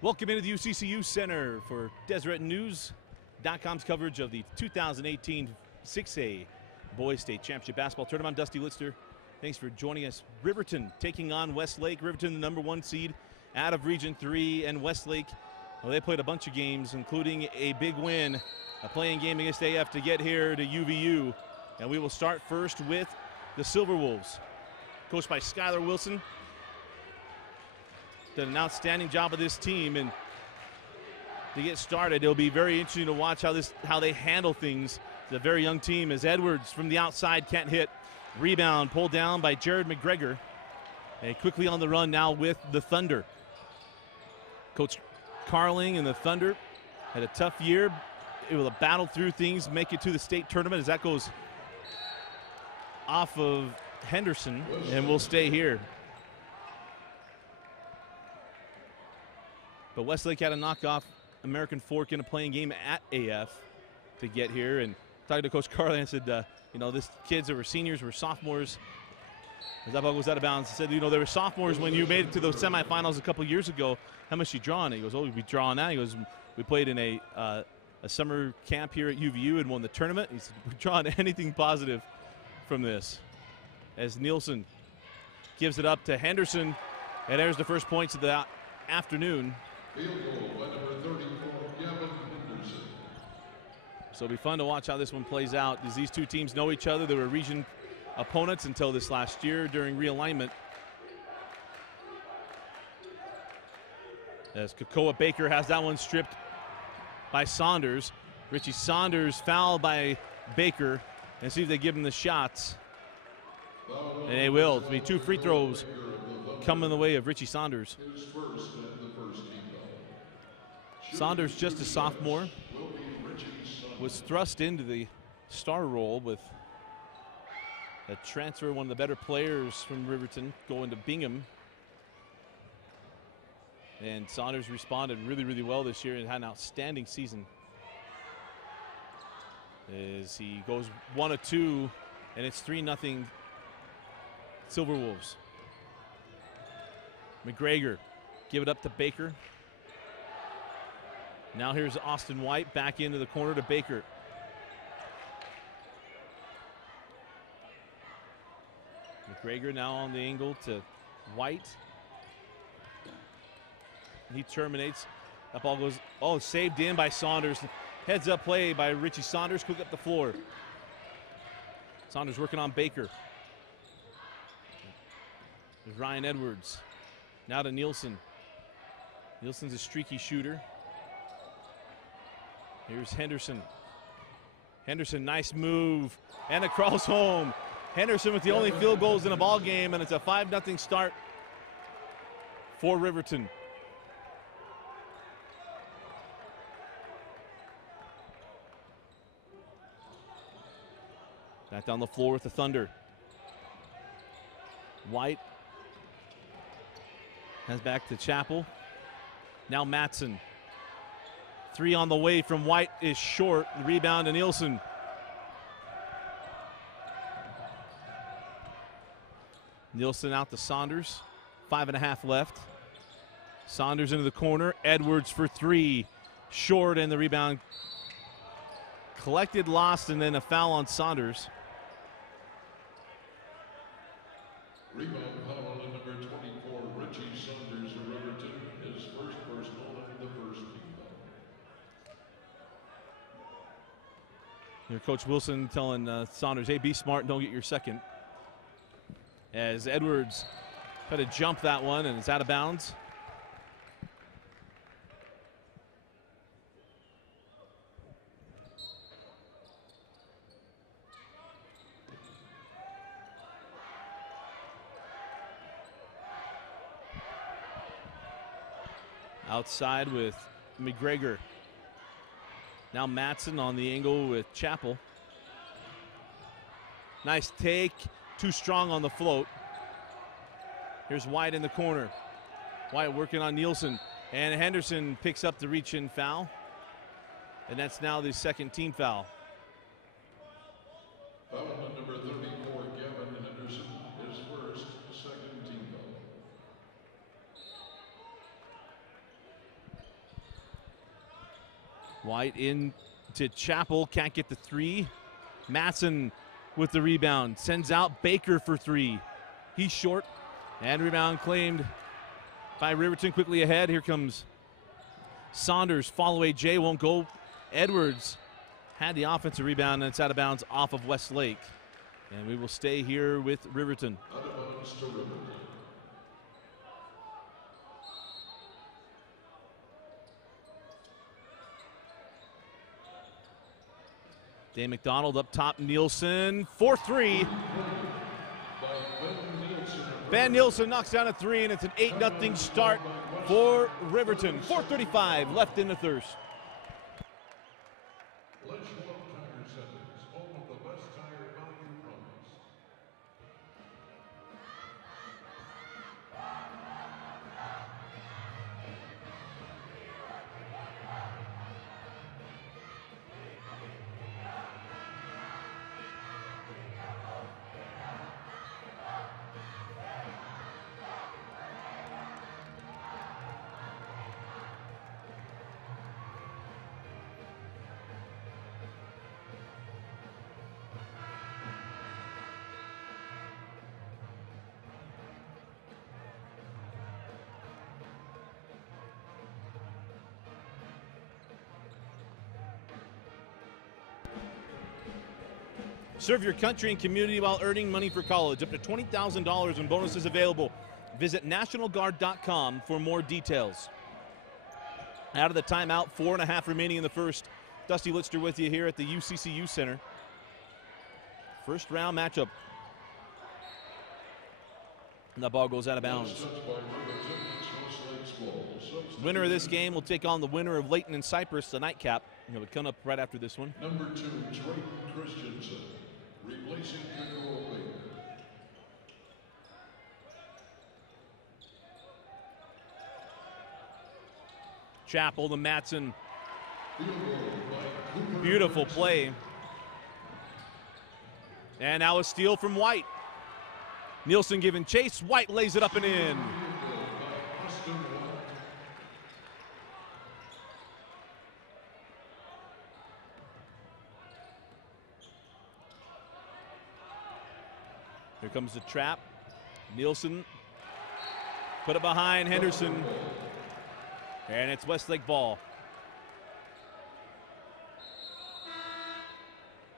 Welcome into the UCCU Center for DeseretNews.com's coverage of the 2018 6A Boys State Championship Basketball Tournament. I'm Dusty Litzter. Thanks for joining us. Riverton taking on Westlake. Riverton, the #1 seed out of Region 3, and Westlake, well, they played a bunch of games, including a big win, a playing game against AF to get here to UVU. And we will start first with the Silver Wolves, coached by Skylar Wilson. Done an outstanding job of this team, and to get started, it'll be very interesting to watch how they handle things. It's a very young team as Edwards from the outside can't hit. Rebound pulled down by Jared McGregor. And quickly on the run now with the Thunder. Coach Carling and the Thunder had a tough year, able to battle through things, make it to the state tournament as that goes off of Henderson and will stay here. But Westlake had to knock off American Fork in a playing game at AF to get here. And talking to Coach Carlin, I said, this kids that were seniors were sophomores. As that ball goes out of bounds, I said, they were sophomores when you made it to those semifinals a couple years ago. How much you draw on it? He goes, we draw on that. He goes, we played in a summer camp here at UVU and won the tournament. He said, we draw on anything positive from this. As Nielsen gives it up to Henderson, and there's the first points of the afternoon. Field goal by number 34, Gavin Henderson. So it'll be fun to watch how this one plays out, as these two teams know each other. They were region opponents until this last year during realignment. As Kakoa Baker has that one stripped by Saunders. Richie Saunders fouled by Baker, and see if they give him the shots. And they will. It'll be 2 free throws coming in the way of Richie Saunders. Saunders, just a sophomore, was thrust into the star role with a transfer, one of the better players from Riverton, going to Bingham. And Saunders responded really, really well this year and had an outstanding season. As he goes 1 of 2, and it's 3-0 Silver Wolves. McGregor give it up to Baker. Now here's Austin White back into the corner to Baker. McGregor now on the angle to White. He terminates. That ball goes, saved in by Saunders. Heads up play by Richie Saunders, quick up the floor. Saunders working on Baker. There's Ryan Edwards. Now to Nielsen. Nielsen's a streaky shooter. Here's Henderson. Henderson, nice move, and it crawls home. Henderson with the only field goals in a ball game, and it's a 5-0 start for Riverton. Back down the floor with the Thunder. White has back to Chappell. Now Matson. 3 on the way from White is short. Rebound to Nielsen. Nielsen out to Saunders. 5.5 left. Saunders into the corner. Edwards for 3. Short, and the rebound collected, lost, and then a foul on Saunders. Rebound foul on number 24, Richie Saunders of Riverton, his first personal and the first team foul. Coach Wilson telling Saunders, hey, be smart and don't get your second. As Edwards tried to jump that one and it's out of bounds. Outside with McGregor. Now Matson on the angle with Chappell. Nice take, too strong on the float. Here's White in the corner. White working on Nielsen, and Henderson picks up the reach-in foul. And that's now the second team foul. Foul on number 34, Gavin Henderson, his first, second team foul. White in to Chappell, can't get the three. Matson with the rebound, sends out Baker for three. He's short, and rebound claimed by Riverton. Quickly ahead, here comes Saunders, fall away Jay, won't go. Edwards had the offensive rebound, and it's out of bounds off of Westlake. And we will stay here with Riverton. Out of bounds to Riverton. Dave McDonald up top, Nielsen, 4-3. Ben Nielsen knocks down a three, and it's an 8-0 start for Riverton. 4:35 left in the third. Serve your country and community while earning money for college. Up to $20,000 in bonuses available. Visit NationalGuard.com for more details. Out of the timeout, 4.5 remaining in the first. Dusty Litster with you here at the UCCU Center. First round matchup. And the ball goes out of bounds. Winner of this game will take on the winner of Layton and Cypress, the nightcap. It would come up right after this one. Number 2, Trey Christensen, replacing Piccolo Baker. Chappell to Matson. Beautiful play. And now a steal from White. Nielsen giving chase. White lays it up and in. Here comes the trap. Nielsen put it behind Henderson. And it's Westlake ball.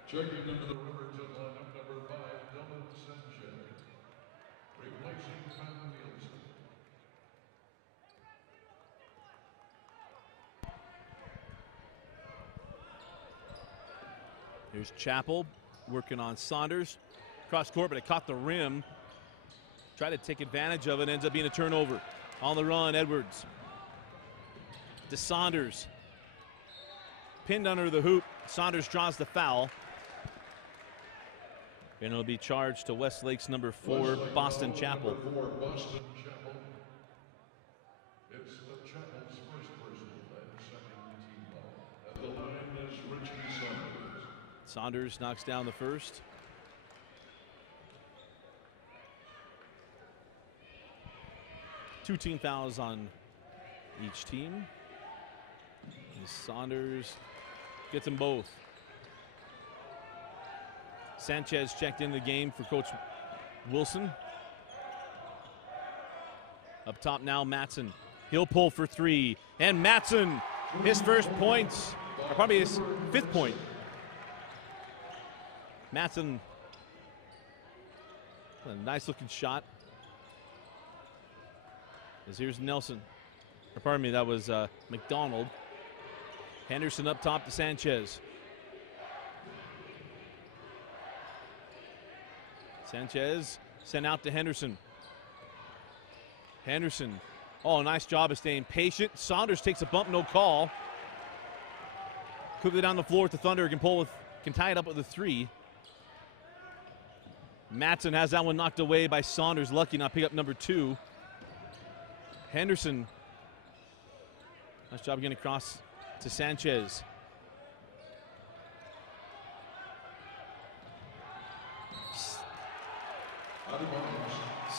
Checking into the Riverton lineup, number 5, Dylan Sanchez, replacing Kyle Nielsen. Here's Chappell working on Saunders. Cross court, but it caught the rim. Tried to take advantage of it, ends up being a turnover. On the run, Edwards. To Saunders. Pinned under the hoop. Saunders draws the foul. And it'll be charged to Westlake's number 4, Boston Chappell. Number 4, Boston Chappell. It's the Chappell's first personal and second team foul. At the line is Richie Saunders. Saunders knocks down the first. Two team fouls on each team. And Saunders gets them both. Sanchez checked into the game for Coach Wilson. Up top now, Matson. He'll pull for three. And Matson, his first points, or probably his 5th point. Matson, a nice looking shot. As here's Nelson. Or pardon me, that was McDonald. Henderson up top to Sanchez. Sanchez sent out to Henderson. Henderson, oh, nice job of staying patient. Saunders takes a bump, no call. Quickly down the floor with the Thunder, can tie it up with a 3. Matson has that one knocked away by Saunders, lucky not pick up number 2. Henderson, nice job getting across to Sanchez.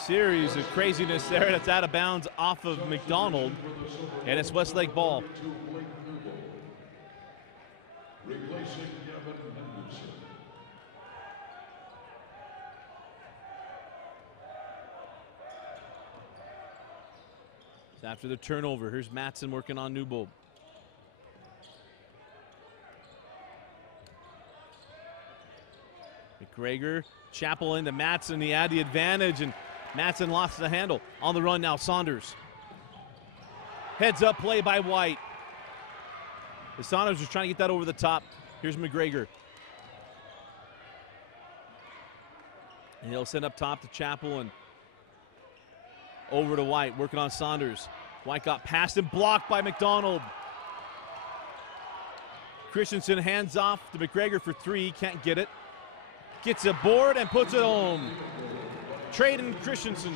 Series of craziness there. That's out of bounds off of McDonald, and it's Westlake ball. After the turnover, here's Matson working on Newbold. McGregor, Chappell into Matson. He had the advantage, and Matson lost the handle. On the run now, Saunders. Heads up play by White. The Saunders was trying to get that over the top. Here's McGregor. And he'll send up top to Chappell and over to White, working on Saunders. White got past him, blocked by McDonald. Christensen hands off to McGregor for 3, can't get it. Gets a board and puts it home. Trayden Christensen.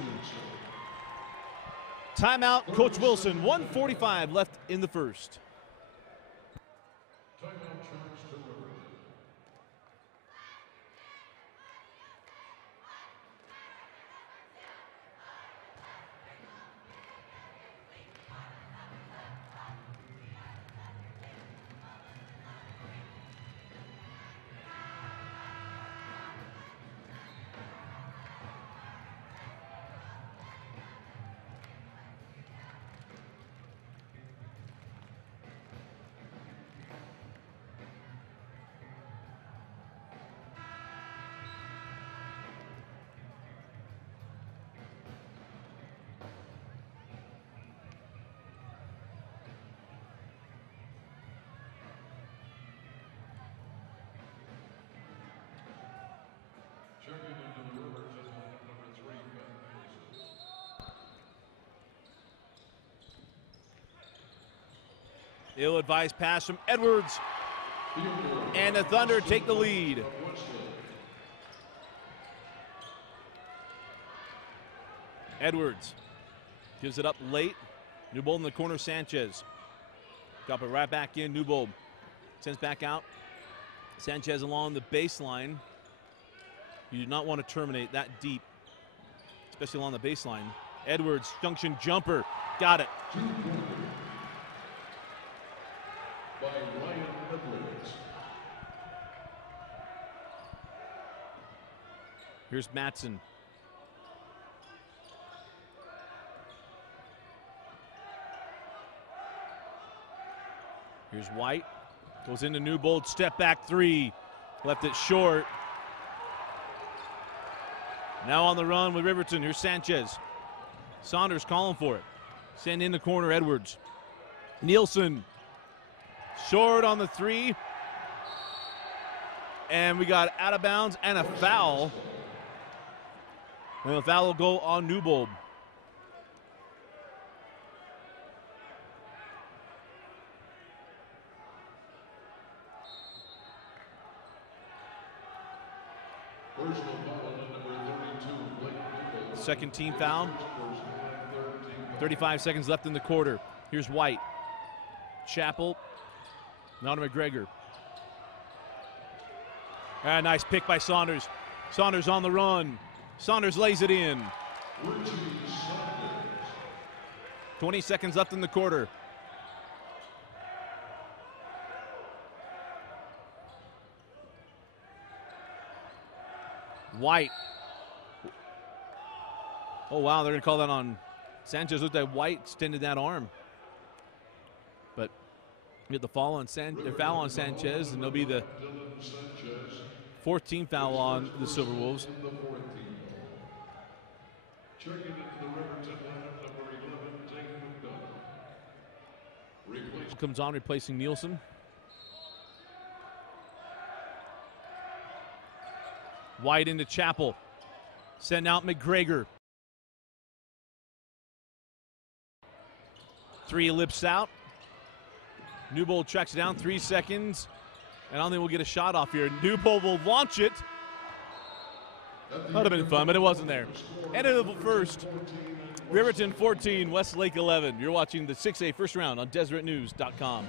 Timeout, Coach Wilson. 1:45 left in the first. Ill-advised pass from Edwards. And the Thunder take the lead. Edwards gives it up late. Newbold in the corner, Sanchez. Drop it right back in, Newbold. Sends back out. Sanchez along the baseline. You do not want to terminate that deep, especially along the baseline. Edwards, junction jumper. Got it. Here's Matson. Here's White. Goes into Newbold. Step back 3. Left it short. Now on the run with Riverton. Here's Sanchez. Saunders calling for it. Send in the corner, Edwards. Nielsen. Short on the 3. And we got out of bounds and a foul. And the foul will go on Newbold. Second team foul. 35 seconds left in the quarter. Here's White. Chappell. Now to McGregor. Nice pick by Saunders. Saunders on the run. Saunders lays it in. 20 seconds left in the quarter. White. Oh, wow, they're going to call that on Sanchez. Looked like White extended that arm. But we get the foul on Sanchez, and there'll be the 14th foul on the Silver Wolves. Checking into the Riverton lineup, number 11, Dayton McDonough. Comes on, replacing Nielsen. White into Chapel. Send out McGregor. 3 ellipse out. Newbold tracks it down, 3 seconds. And I don't think we'll get a shot off here. Newbold will launch it. That would have been fun, but it wasn't there. End of the first. Riverton 14, Westlake 11. You're watching the 6A first round on DeseretNews.com.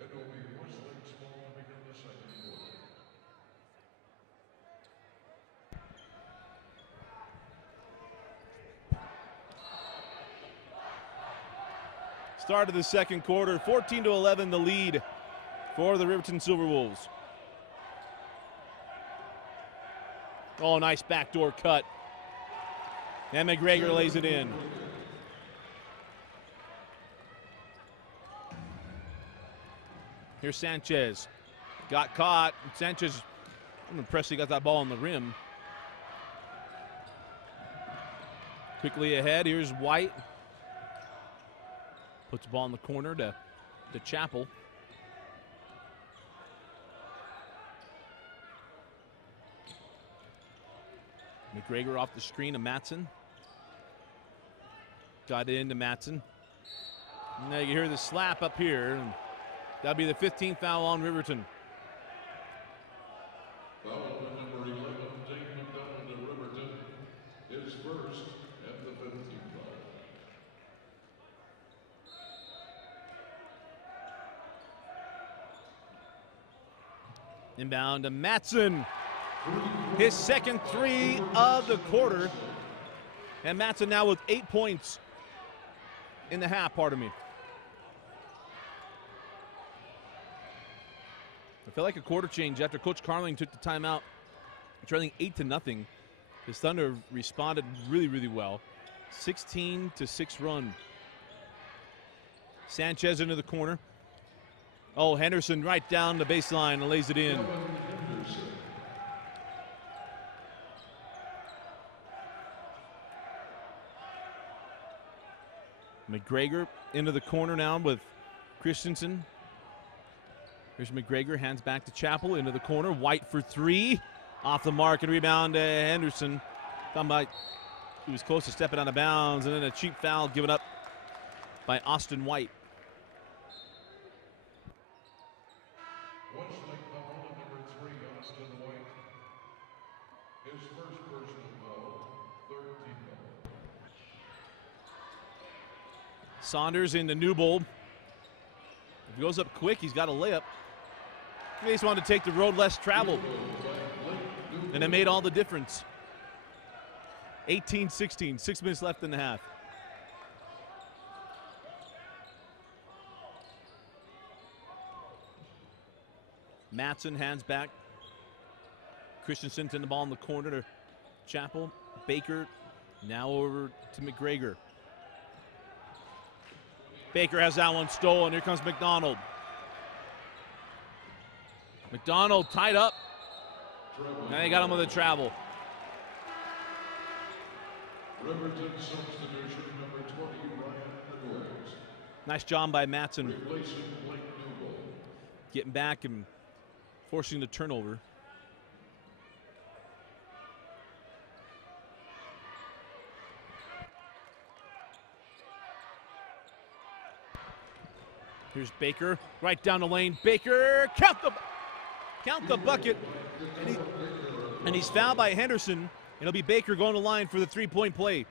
It will be Westlake's ball to begin the second quarter. Start of the second quarter, 14-11 the lead for the Riverton Silver Wolves. Oh, nice backdoor cut. And McGregor lays it in. Here's Sanchez. Got caught. Sanchez, I'm impressed he got that ball on the rim. Quickly ahead, here's White. Puts the ball in the corner to Chapel. McGregor off the screen of Matson. Got it into Matson. Now you hear the slap up here. And that'll be the 15th foul on Riverton. Foul on number 11, Dayton McDonough to Riverton. His first and the 15th foul. Inbound to Matson. His second 3 of the quarter. And Matson now with 8 points in the half, pardon me. I feel like a quarter change after Coach Carling took the timeout, trailing 8-0. His Thunder responded really, really well. 16-6 run. Sanchez into the corner. Oh, Henderson right down the baseline and lays it in. McGregor into the corner now with Christensen. Here's McGregor, hands back to Chapel into the corner. White for 3. Off the mark and rebound to Henderson. He was close to stepping out of bounds, and then a cheap foul given up by Austin White. Westlake foul on number 3, Austin White. His first personal foul, 13th foul. Saunders into Newbold. If he goes up quick, he's got a layup. He just wanted to take the road less traveled. And it made all the difference. 18-16, 6 minutes left in the half. Matson hands back. Christensen to the ball in the corner to Chapel. Baker now over to McGregor. Baker has that one stolen. Here comes McDonald. McDonald tied up. Now they got him with a travel. Riverton substitution number 20, Ryan Edwards. Nice job by Matson. Replacing Blake Newell. Getting back and forcing the turnover. Here's Baker, right down the lane. Baker, count the bucket. And he's fouled by Henderson. It'll be Baker going to the line for the three-point play.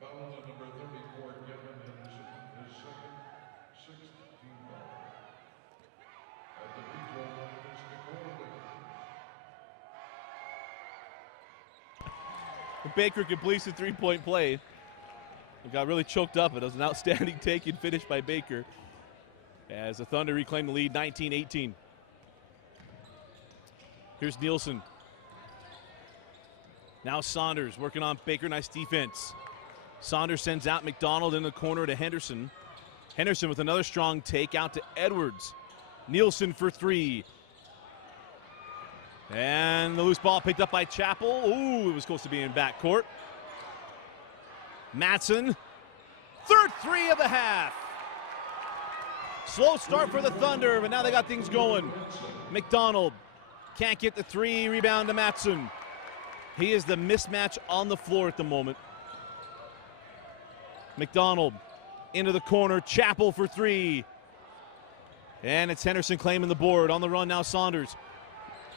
Foul on number 34, Kevin Henderson, his second, 6th team foul. At the free throw line is Nicole Baker. Baker completes the three-point play. It got really choked up. It was an outstanding take and finish by Baker as the Thunder reclaim the lead 19-18. Here's Nielsen. Now Saunders working on Baker. Nice defense. Saunders sends out McDonald in the corner to Henderson. Henderson with another strong take out to Edwards. Nielsen for three. And the loose ball picked up by Chappell. Ooh, it was close to being in backcourt. Matson, third three of the half. Slow start for the Thunder, but now they got things going. McDonald can't get the three, rebound to Matson. He is the mismatch on the floor at the moment. McDonald into the corner, Chappell for three. And it's Henderson claiming the board. On the run now, Saunders.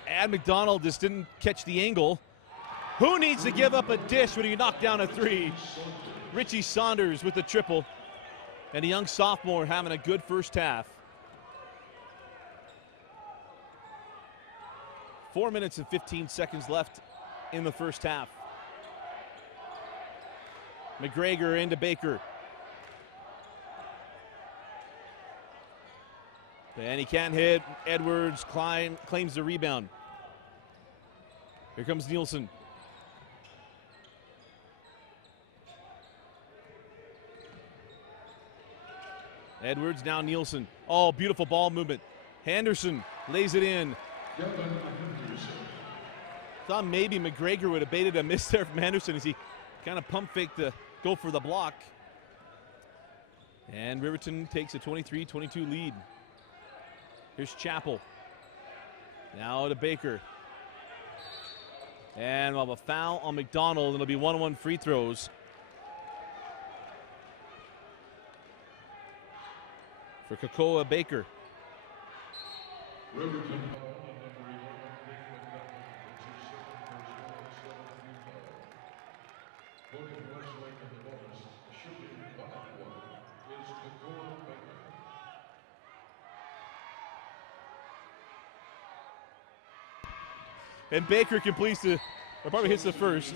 And McDonald just didn't catch the angle. Who needs to give up a dish when you knock down a three? Richie Saunders with the triple. And a young sophomore having a good first half. 4 minutes and 15 seconds left in the first half. McGregor into Baker. And he can't hit. Edwards claims the rebound. Here comes Nielsen. Edwards, now Nielsen. Oh, beautiful ball movement. Henderson lays it in. Thought maybe McGregor would have baited a miss there from Henderson as he kind of pump faked to go for the block. And Riverton takes a 23-22 lead. Here's Chappell. Now to Baker. And we'll have a foul on McDonald. It'll be 1-on-1 free throws for Kakoa Baker. Riverton. Putting Westlake in the bonus, shooting by one, is Nicole Baker. And Baker completes the, or probably hits the first.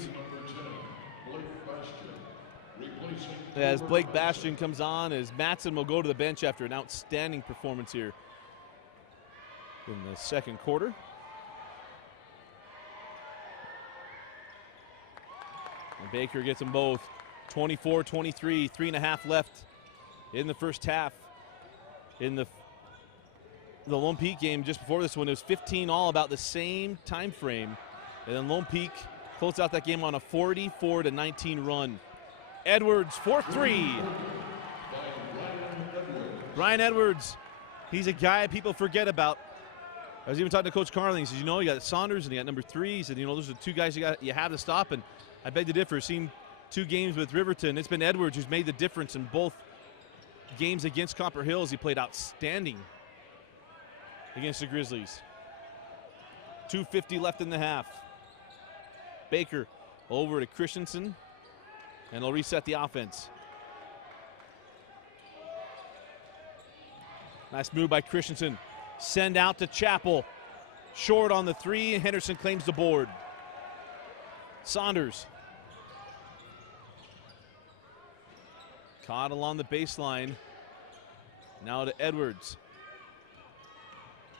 As Blake Bastian comes on, as Matson will go to the bench after an outstanding performance here in the second quarter. And Baker gets them both. 24-23, 3.5 left in the first half. In the Lone Peak game just before this one, it was 15 all, about the same time frame. And then Lone Peak closed out that game on a 44-19 run. Edwards for three. Ryan Edwards, he's a guy people forget about. I was even talking to Coach Carling. He says, you know, you got Saunders and you got number 3. He said, you know, those are the two guys you have to stop. And I beg to differ. Seen 2 games with Riverton. It's been Edwards who's made the difference in both games against Copper Hills. He played outstanding against the Grizzlies. 2:50 left in the half. Baker over to Christensen, and they'll reset the offense. Nice move by Christensen. Send out to Chappell. Short on the 3, and Henderson claims the board. Saunders. Caught along the baseline. Now to Edwards.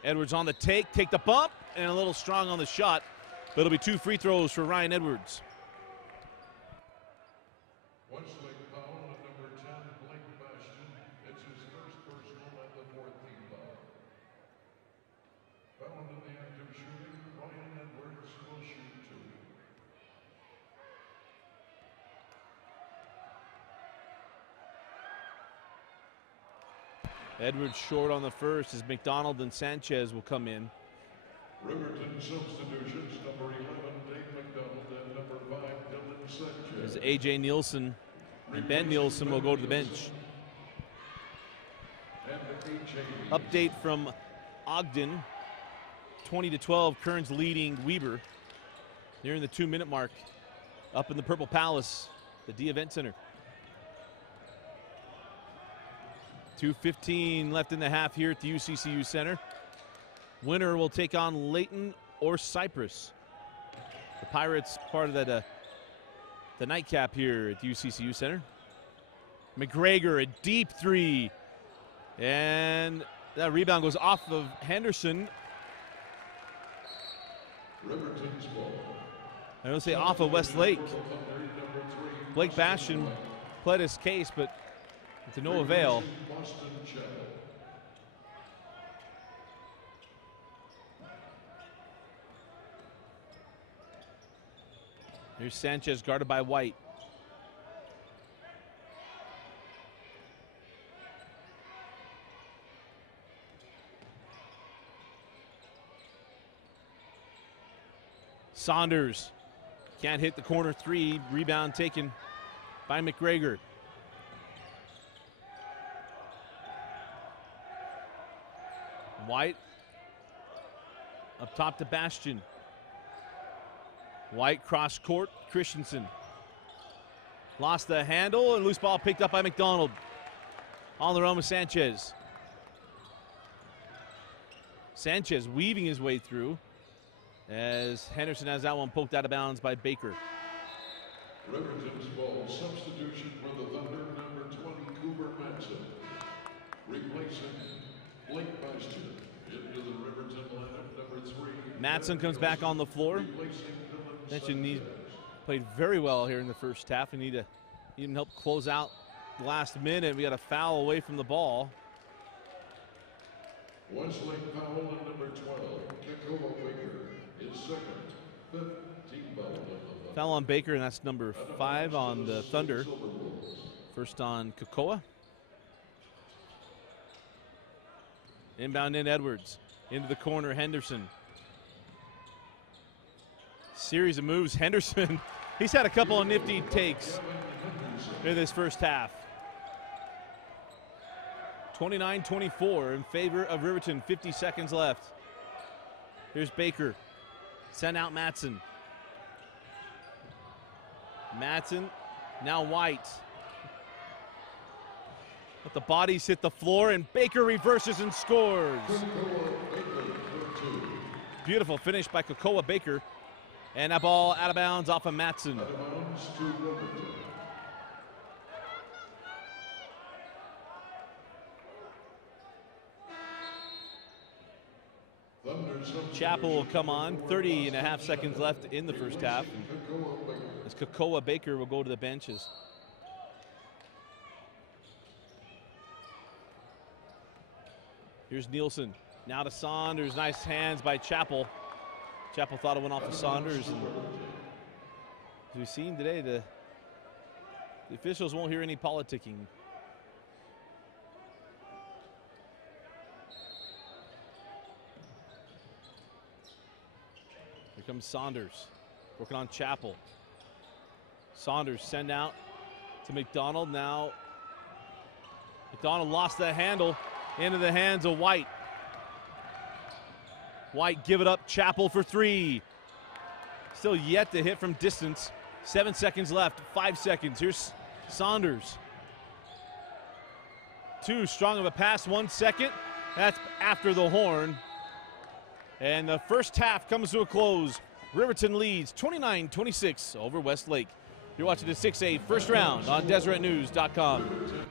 Edwards on the take the bump, and a little strong on the shot. But it'll be 2 free throws for Ryan Edwards. Westlake foul on number 10, Blake Bastian. It's his first personal and Edwards short on the first as McDonald and Sanchez will come in. Riverton substitutions, number 11, Dave McDonald, and number 5, Dylan Sanchez. As A.J. Nielsen and Ben Nielsen will go to the bench. Update from Ogden, 20-12, Kearns leading Weber. Nearing the 2-minute mark up in the Purple Palace, the D Event Center. 2:15 left in the half here at the UCCU Center. Winner will take on Layton or Cypress. The Pirates part of that the nightcap here at the UCCU Center. McGregor, a deep three. And that rebound goes off of Henderson. Riverton's ball. I don't say off of Westlake. Blake Bastion pled his case, but to no avail. Here's Sanchez guarded by White. Saunders can't hit the corner three. Rebound taken by McGregor. White up top to Bastion. White cross court, Christensen. Lost the handle and loose ball picked up by McDonald. On the run with Sanchez. Sanchez weaving his way through as Henderson has that one poked out of bounds by Baker. Riverton's ball, substitution for the Thunder, number 20, Cooper Matson. Replacing Blake Bastion into the Riverton lineup, number 3. Matson comes back on the floor. Mentioned he played very well here in the first half. We need to even help close out the last minute. We got a foul away from the ball. Westlake foul on number 12, Kekoa Baker, his second, 5th team foul. Foul on Baker, and that's number 5 on the Thunder. First on Kekoa. Inbound in Edwards. Into the corner, Henderson. Series of moves. Henderson, he's had a couple of nifty takes in this first half. 29-24 in favor of Riverton, 50 seconds left. Here's Baker. Send out Matson. Matson, now White. But the bodies hit the floor and Baker reverses and scores. Beautiful finish by Kekoa Baker. And that ball out of bounds off of Matson. Chappell will come on. 30.5 seconds left in the first half. As Kekoa Baker will go to the benches. Here's Nielsen. Now to Saunders. Nice hands by Chappell. Chappell thought it went off of Saunders. And as we've seen today, the officials won't hear any politicking. Here comes Saunders, working on Chappell. Saunders send out to McDonald. Now McDonald lost the handle into the hands of White. White give it up, Chappell for 3. Still yet to hit from distance. 7 seconds left, 5 seconds. Here's Saunders. Too strong of a pass, 1 second. That's after the horn. And the first half comes to a close. Riverton leads 29-26 over Westlake. You're watching the 6A first round on DeseretNews.com.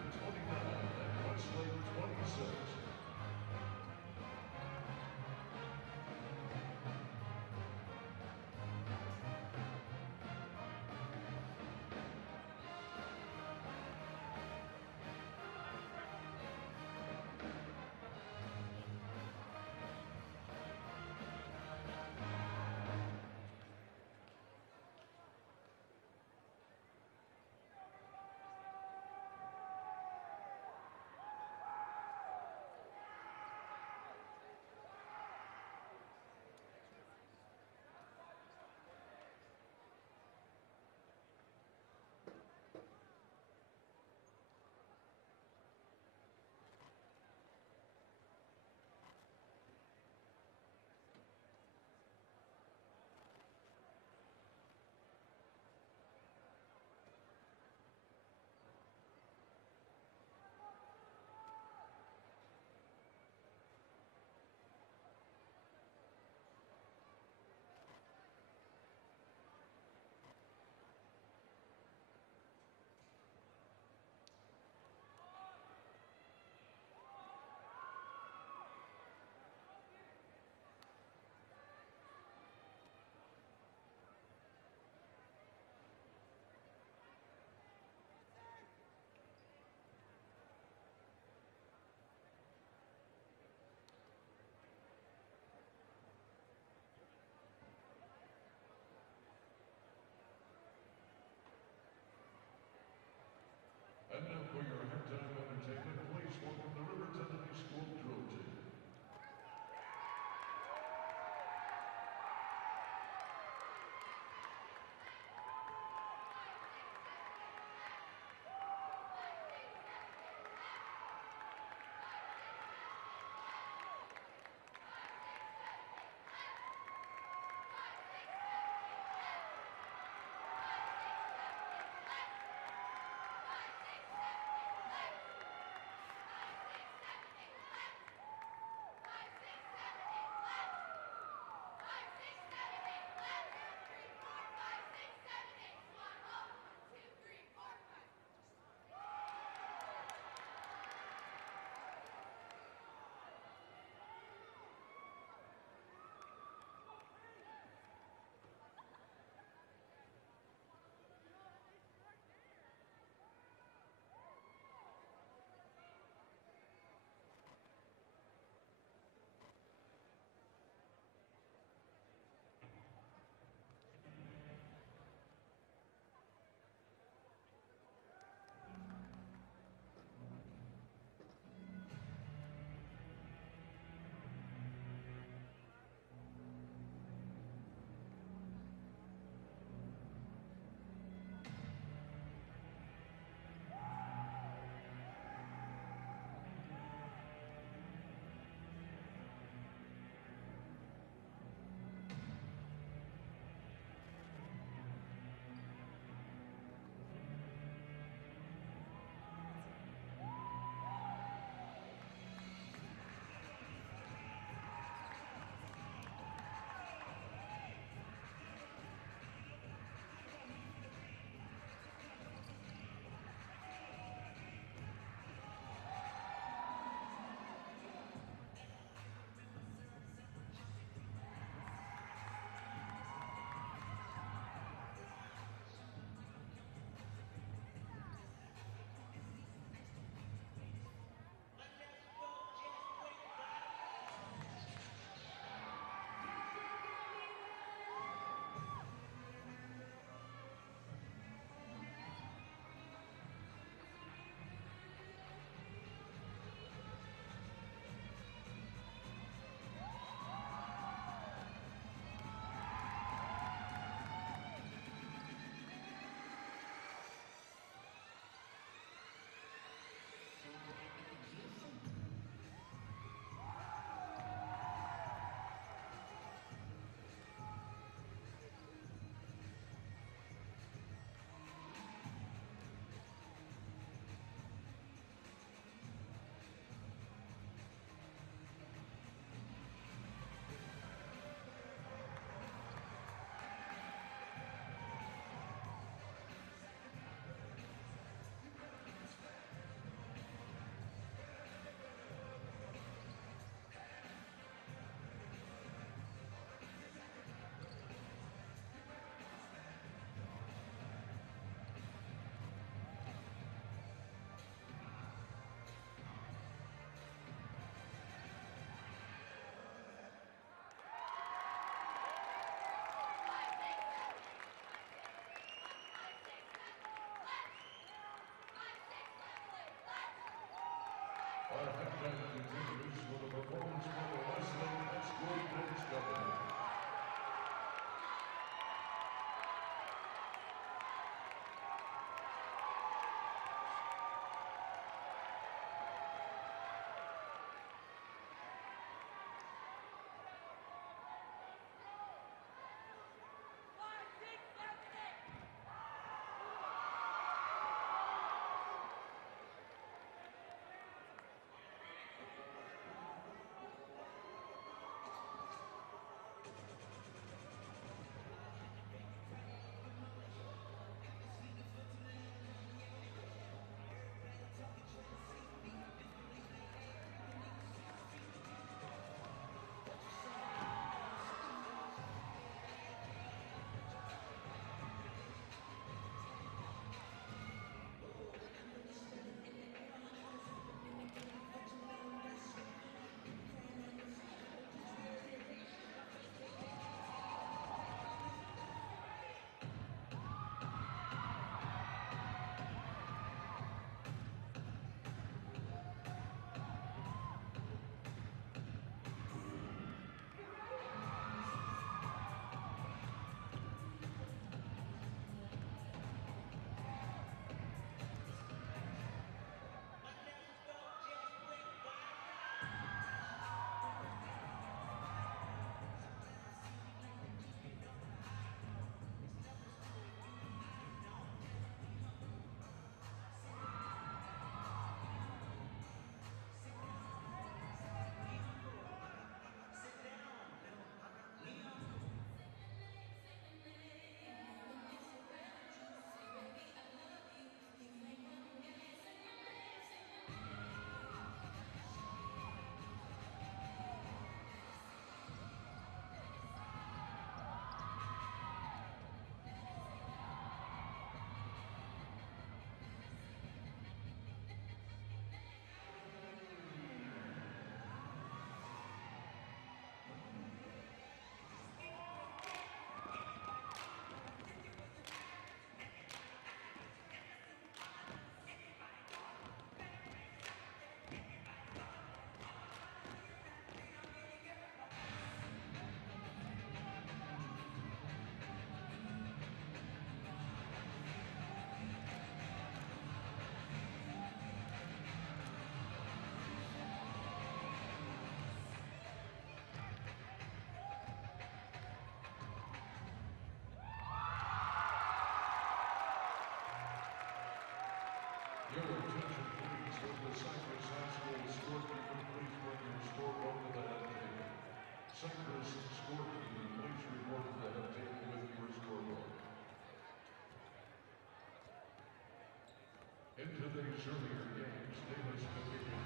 today's earlier games, Davis defeated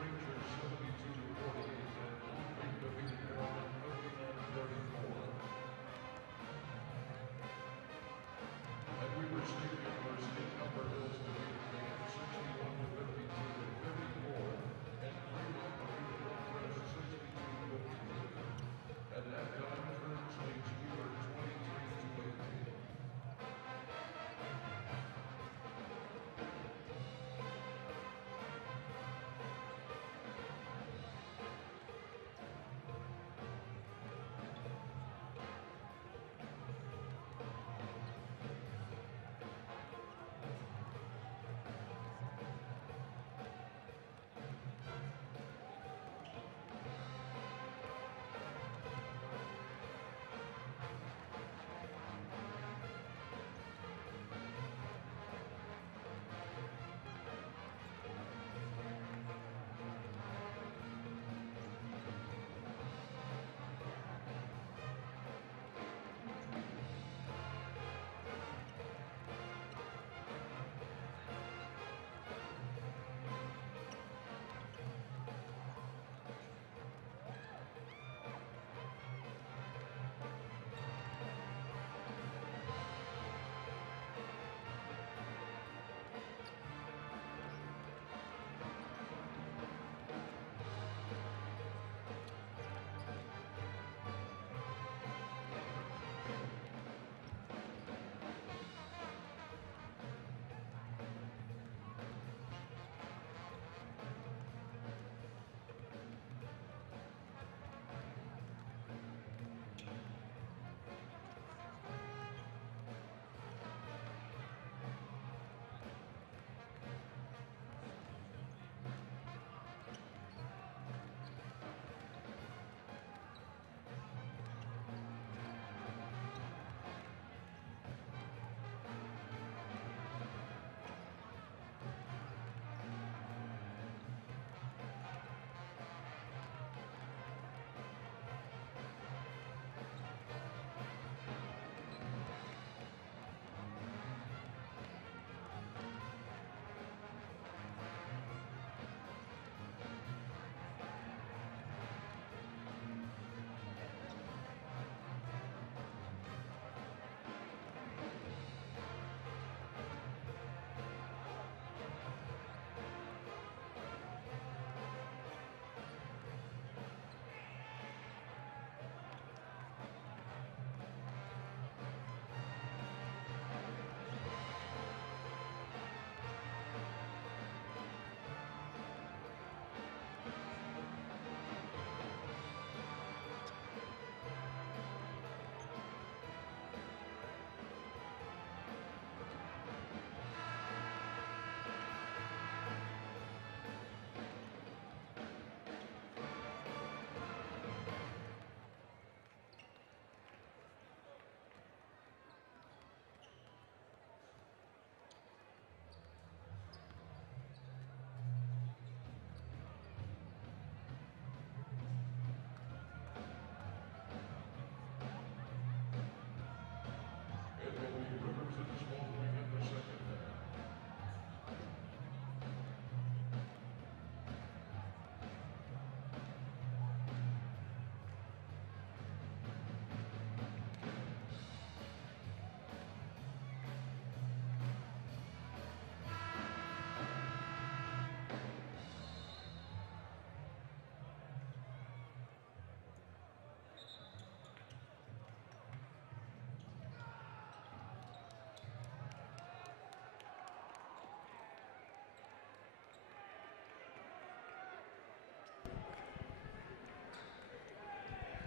Rangers 72-48 and Long Beach defeated Maryland 39-34. At Weber Stadium, our state Upper Hills defeated Maine 61-52 and 54, and Fremont defeated Hillcrest 62-52. At that time, Kearns leads Weber 23-18.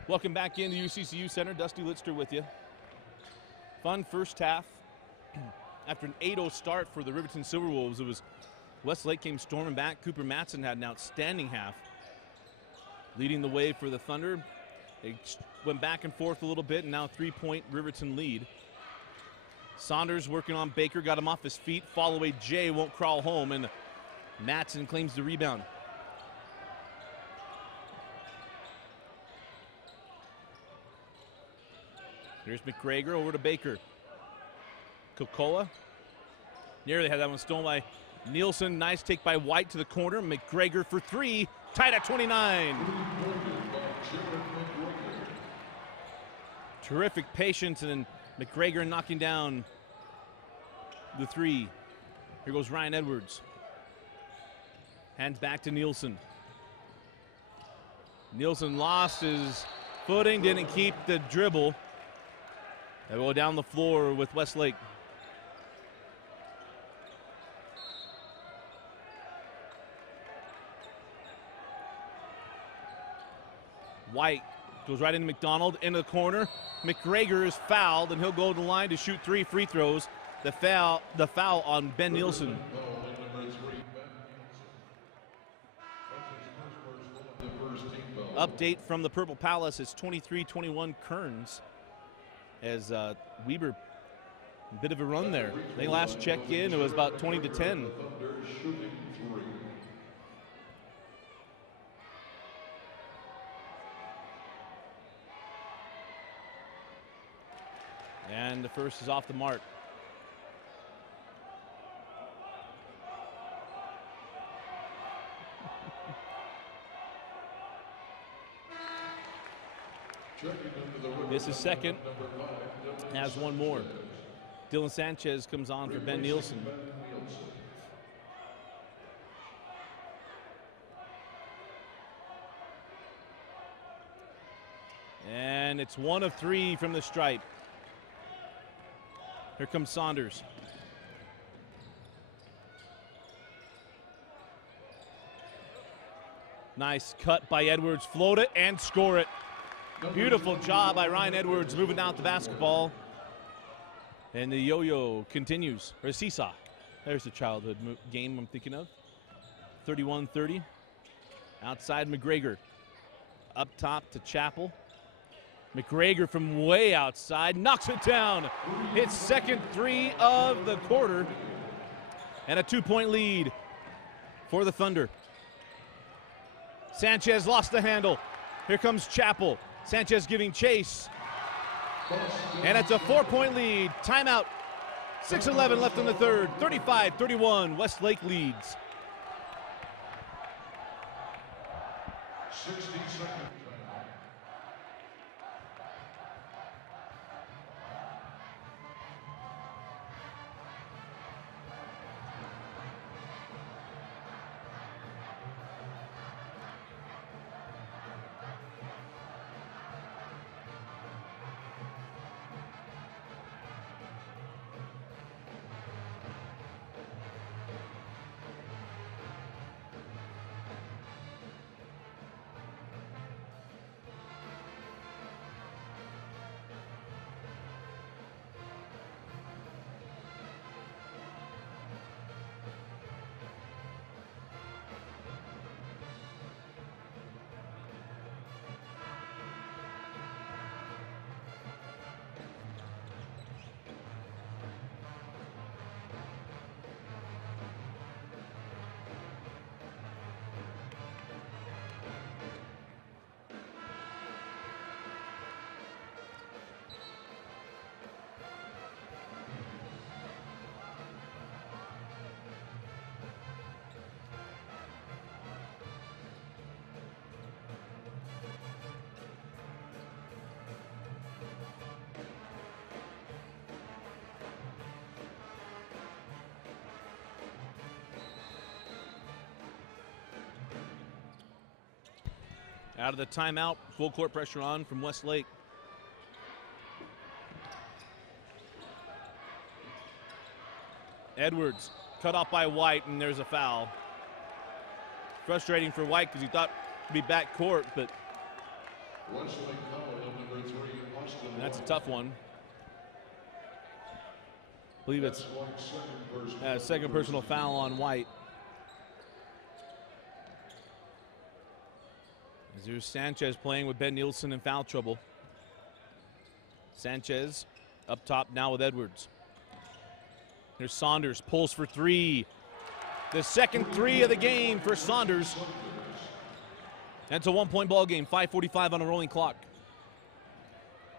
Welcome back into UCCU Center. Dusty Litster with you. Fun first half. After an 8-0 start for the Riverton Silverwolves, it was Westlake came storming back. Cooper Matson had an outstanding half, leading the way for the Thunder. They went back and forth a little bit, and now 3-point Riverton lead. Saunders working on Baker, got him off his feet. Fall away Jay won't crawl home, and Matson claims the rebound. Here's McGregor over to Baker. Kokola nearly had that one stolen by Nielsen, nice take by White to the corner. McGregor for three, tied at 29. Terrific patience, and then McGregor knocking down the three. Here goes Ryan Edwards. Hands back to Nielsen. Nielsen lost his footing, didn't keep the dribble. They go down the floor with Westlake. White goes right into McDonald, into the corner. McGregor is fouled, and he'll go to the line to shoot 3 free throws. The foul on Ben Nielsen. Update from the Purple Palace, it's 23-21 Kearns, as Weber, a bit of a run there. They last checked in, it was about 20-10. And the first is off the mark. This is second, has one more. Dylan Sanchez comes on for Ben Nielsen. And it's 1 of 3 from the stripe. Here comes Saunders. Nice cut by Edwards, float it and score it. Beautiful job by Ryan Edwards moving out the basketball. And the yo-yo continues, or seesaw. There's the childhood game I'm thinking of. 31-30. Outside McGregor. Up top to Chappell. McGregor from way outside, knocks it down. Hits second 3 of the quarter. And a 2-point lead for the Thunder. Sanchez lost the handle. Here comes Chappell. Sanchez giving chase. And it's a 4-point lead. Timeout. 6:11 left in the third. 35-31. Westlake leads. 60 seconds. Out of the timeout, full court pressure on from Westlake. Edwards cut off by White, and there's a foul. Frustrating for White because he thought he'd be back court, but that's a tough one. I believe it's second personal foul on White. Here's Sanchez playing with Ben Nielsen in foul trouble. Sanchez up top now with Edwards. Here's Saunders, pulls for 3. The second 3 of the game for Saunders. That's a 1-point ball game, 5:45 on a rolling clock.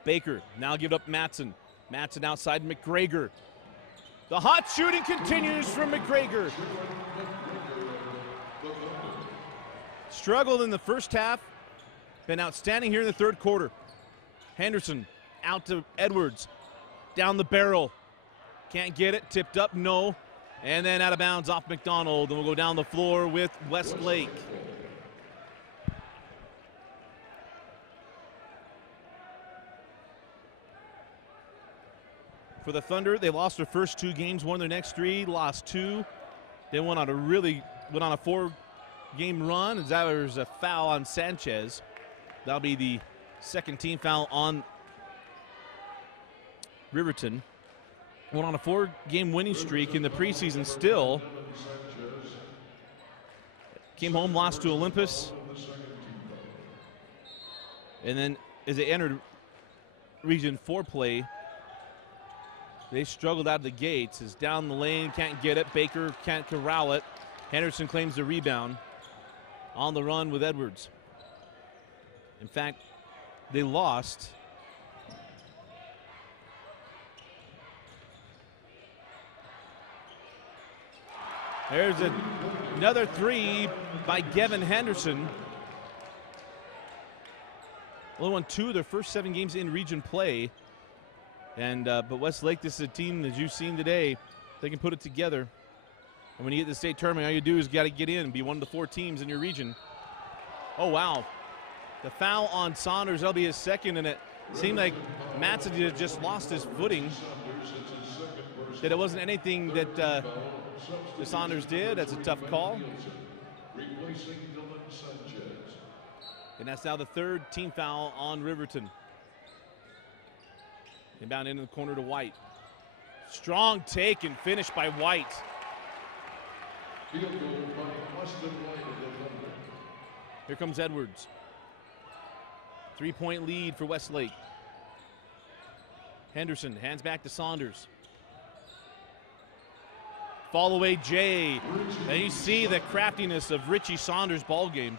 Baker now give it up Matson. Matson outside McGregor. The hot shooting continues from McGregor. Struggled in the first half, been outstanding here in the third quarter. Henderson out to Edwards, down the barrel. Can't get it, tipped up, no. And then out of bounds off McDonald, and we'll go down the floor with Westlake. For the Thunder, they lost their first 2 games, won their next 3, lost 2. They went on a 4-game run, as there's a foul on Sanchez. That'll be the second team foul on Riverton. Went on a 4-game winning streak in the preseason still. Came home, lost to Olympus. And then as they entered Region 4 play, they struggled out of the gates. Is down the lane, can't get it. Baker can't corral it. Henderson claims the rebound. On the run with Edwards. In fact, they lost. There's another 3 by Gavin Henderson. Only won 2 of their first 7 games in region play. And but Westlake, this is a team, as you've seen today, they can put it together. And when you get to the state tournament, all you do is got to get in and be one of the 4 teams in your region. Oh, wow. The foul on Saunders, that'll be his second, and it seemed like Matson had just lost his footing. That it wasn't anything that the Saunders did. That's a tough call. And that's now the 3rd team foul on Riverton. Inbound into the corner to White. Strong take and finish by White. Here comes Edwards. 3-point lead for Westlake. Henderson hands back to Saunders. Fall away Jay. And you see the craftiness of Richie Saunders' ball game.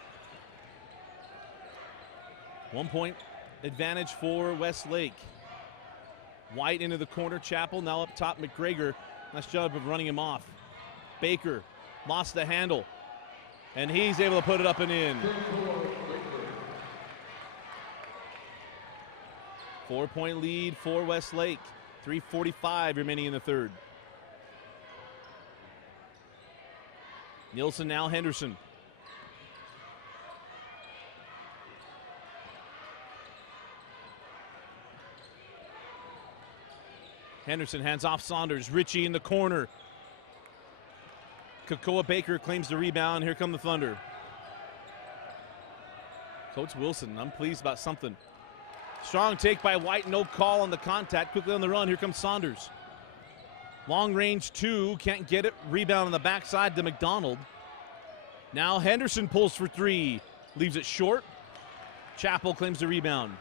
1-point advantage for Westlake. White into the corner, Chappell now up top, McGregor. Nice job of running him off. Baker lost the handle, and he's able to put it up and in. 4-point lead for Westlake. 3:45 remaining in the third. Nielsen now Henderson. Henderson hands off Saunders. Richie in the corner. Kakoa Baker claims the rebound. Here come the Thunder. Coach Wilson, I'm pleased about something. Strong take by White. No call on the contact. Quickly on the run. Here comes Saunders. Long range 2. Can't get it. Rebound on the backside to McDonald. Now Henderson pulls for 3. Leaves it short. Chappell claims the rebound.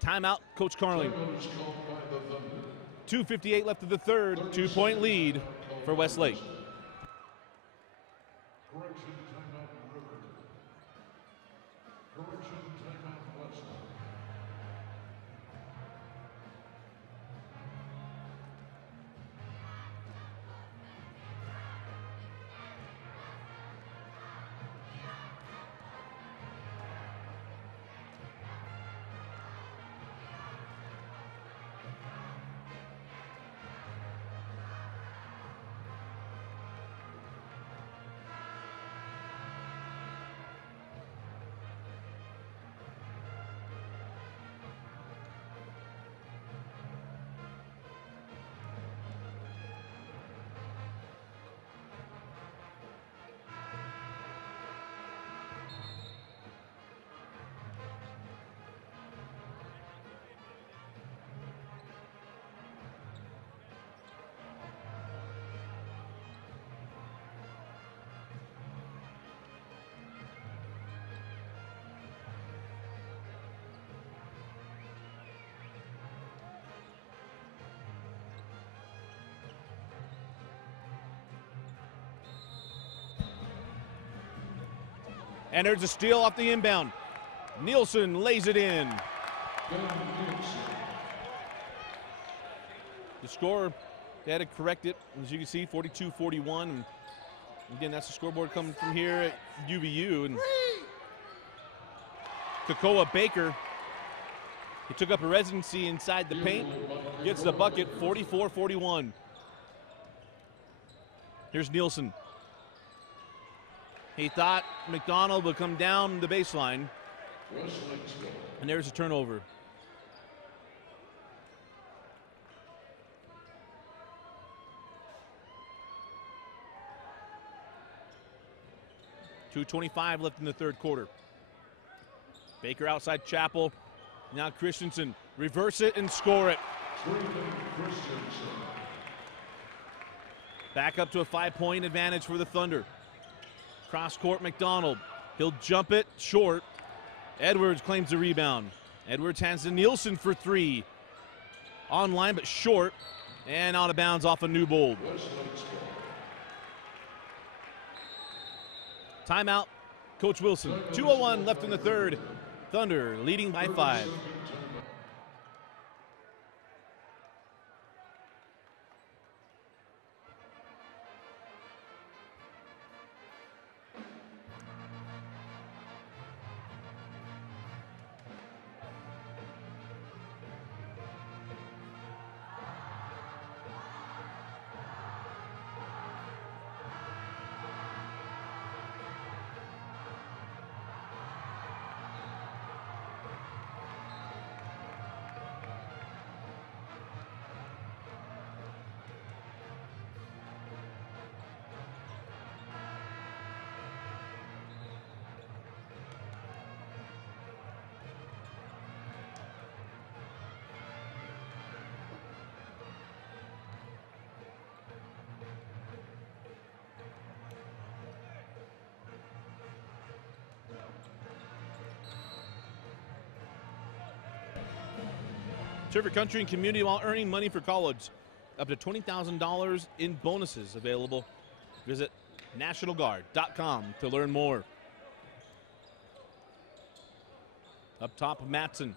Timeout, Coach Carling. 2:58 left of the third. 2-point lead for Westlake. And there's a steal off the inbound. Nielsen lays it in. The score, they had to correct it, as you can see, 42-41. And again, that's the scoreboard coming from here at UVU. And Kakoa Baker, he took up a residency inside the paint, gets the bucket, 44-41. Here's Nielsen. He thought McDonald would come down the baseline. And there's a turnover. .225 left in the third quarter. Baker outside Chapel. Now Christensen. Reverse it and score it. Back up to a 5-point advantage for the Thunder. Cross court McDonald. He'll jump it short. Edwards claims the rebound. Edwards hands to Nielsen for three. Online but short. And out of bounds off a Newbold. Timeout, Coach Wilson. 2:01 left in the third. Thunder leading by 5. Serve your country and community while earning money for college. Up to $20,000 in bonuses available. Visit nationalguard.com to learn more. Up top, Matson.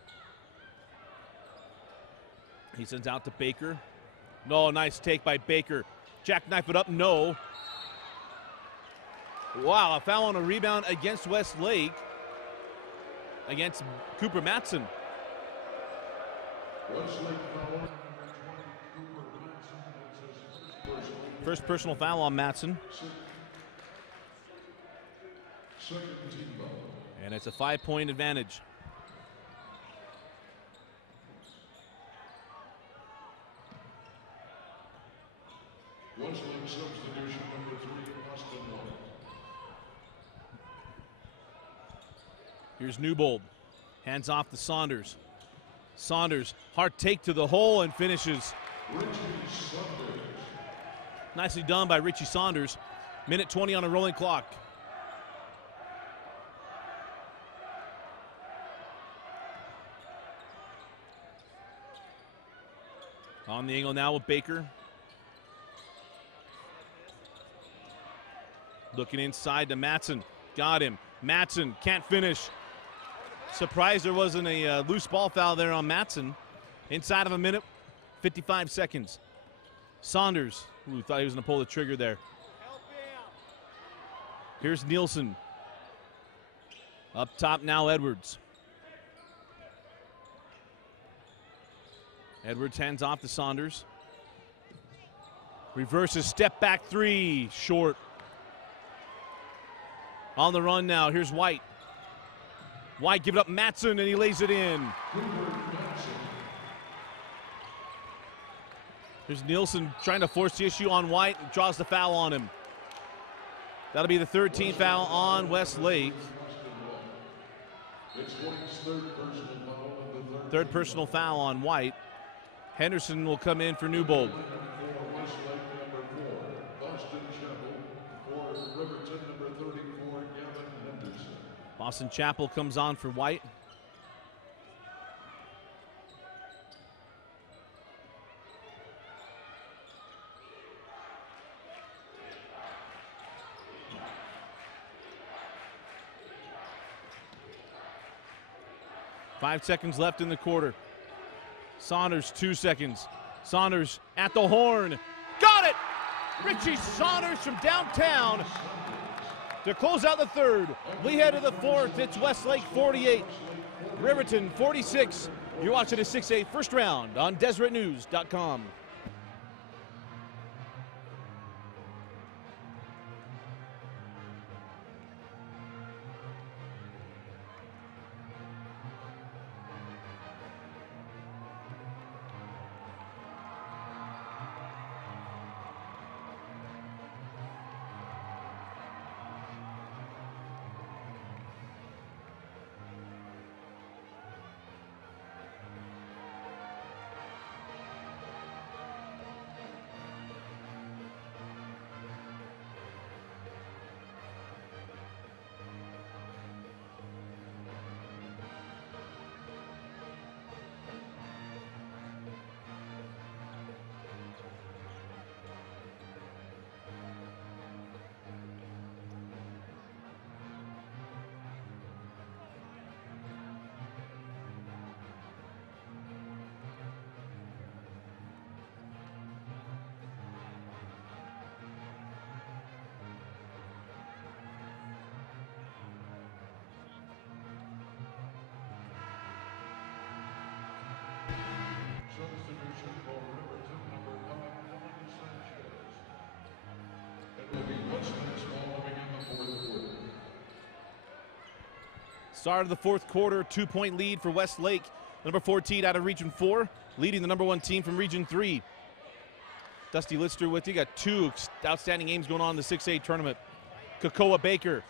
He sends out to Baker. No, nice take by Baker. Jackknife it up, no. Wow, a foul on a rebound against Westlake. Against Cooper Matson. First personal foul on Matson. And it's a 5-point advantage. Westlake substitution number 3, Austin White. Here's Newbold. Hands off to Saunders. Saunders, hard take to the hole and finishes. Nicely done by Richie Saunders. Minute 20 on a rolling clock. On the angle now with Baker. Looking inside to Matson. Got him. Matson can't finish. Surprised there wasn't a loose ball foul there on Matson. Inside of a minute, 55 seconds. Saunders, ooh, thought he was going to pull the trigger there. Here's Nielsen. Up top now, Edwards. Edwards hands off to Saunders. Reverses, step back three, short. On the run now, here's White. White give it up Matson and he lays it in. Here's Nielsen trying to force the issue on White and draws the foul on him. That'll be the 13th foul on Westlake. Third personal foul on White. Henderson will come in for Newbold. Boston Chapel comes on for White. 5 seconds left in the quarter. Saunders, 2 seconds. Saunders at the horn. Got it! Richie Saunders from downtown to close out the third. We head to the fourth. It's Westlake 48, Riverton 46. You're watching a 6A first round on DeseretNews.com. Substitution for Riverton, number 9, Sanchez. It will be Westlake's ball to begin the fourth quarter. Start of the fourth quarter, 2-point lead for Westlake. Number 14 out of Region 4, leading the number 1 team from Region 3. Dusty Lister with you. Got 2 outstanding games going on in the 6A tournament. Kakoa Baker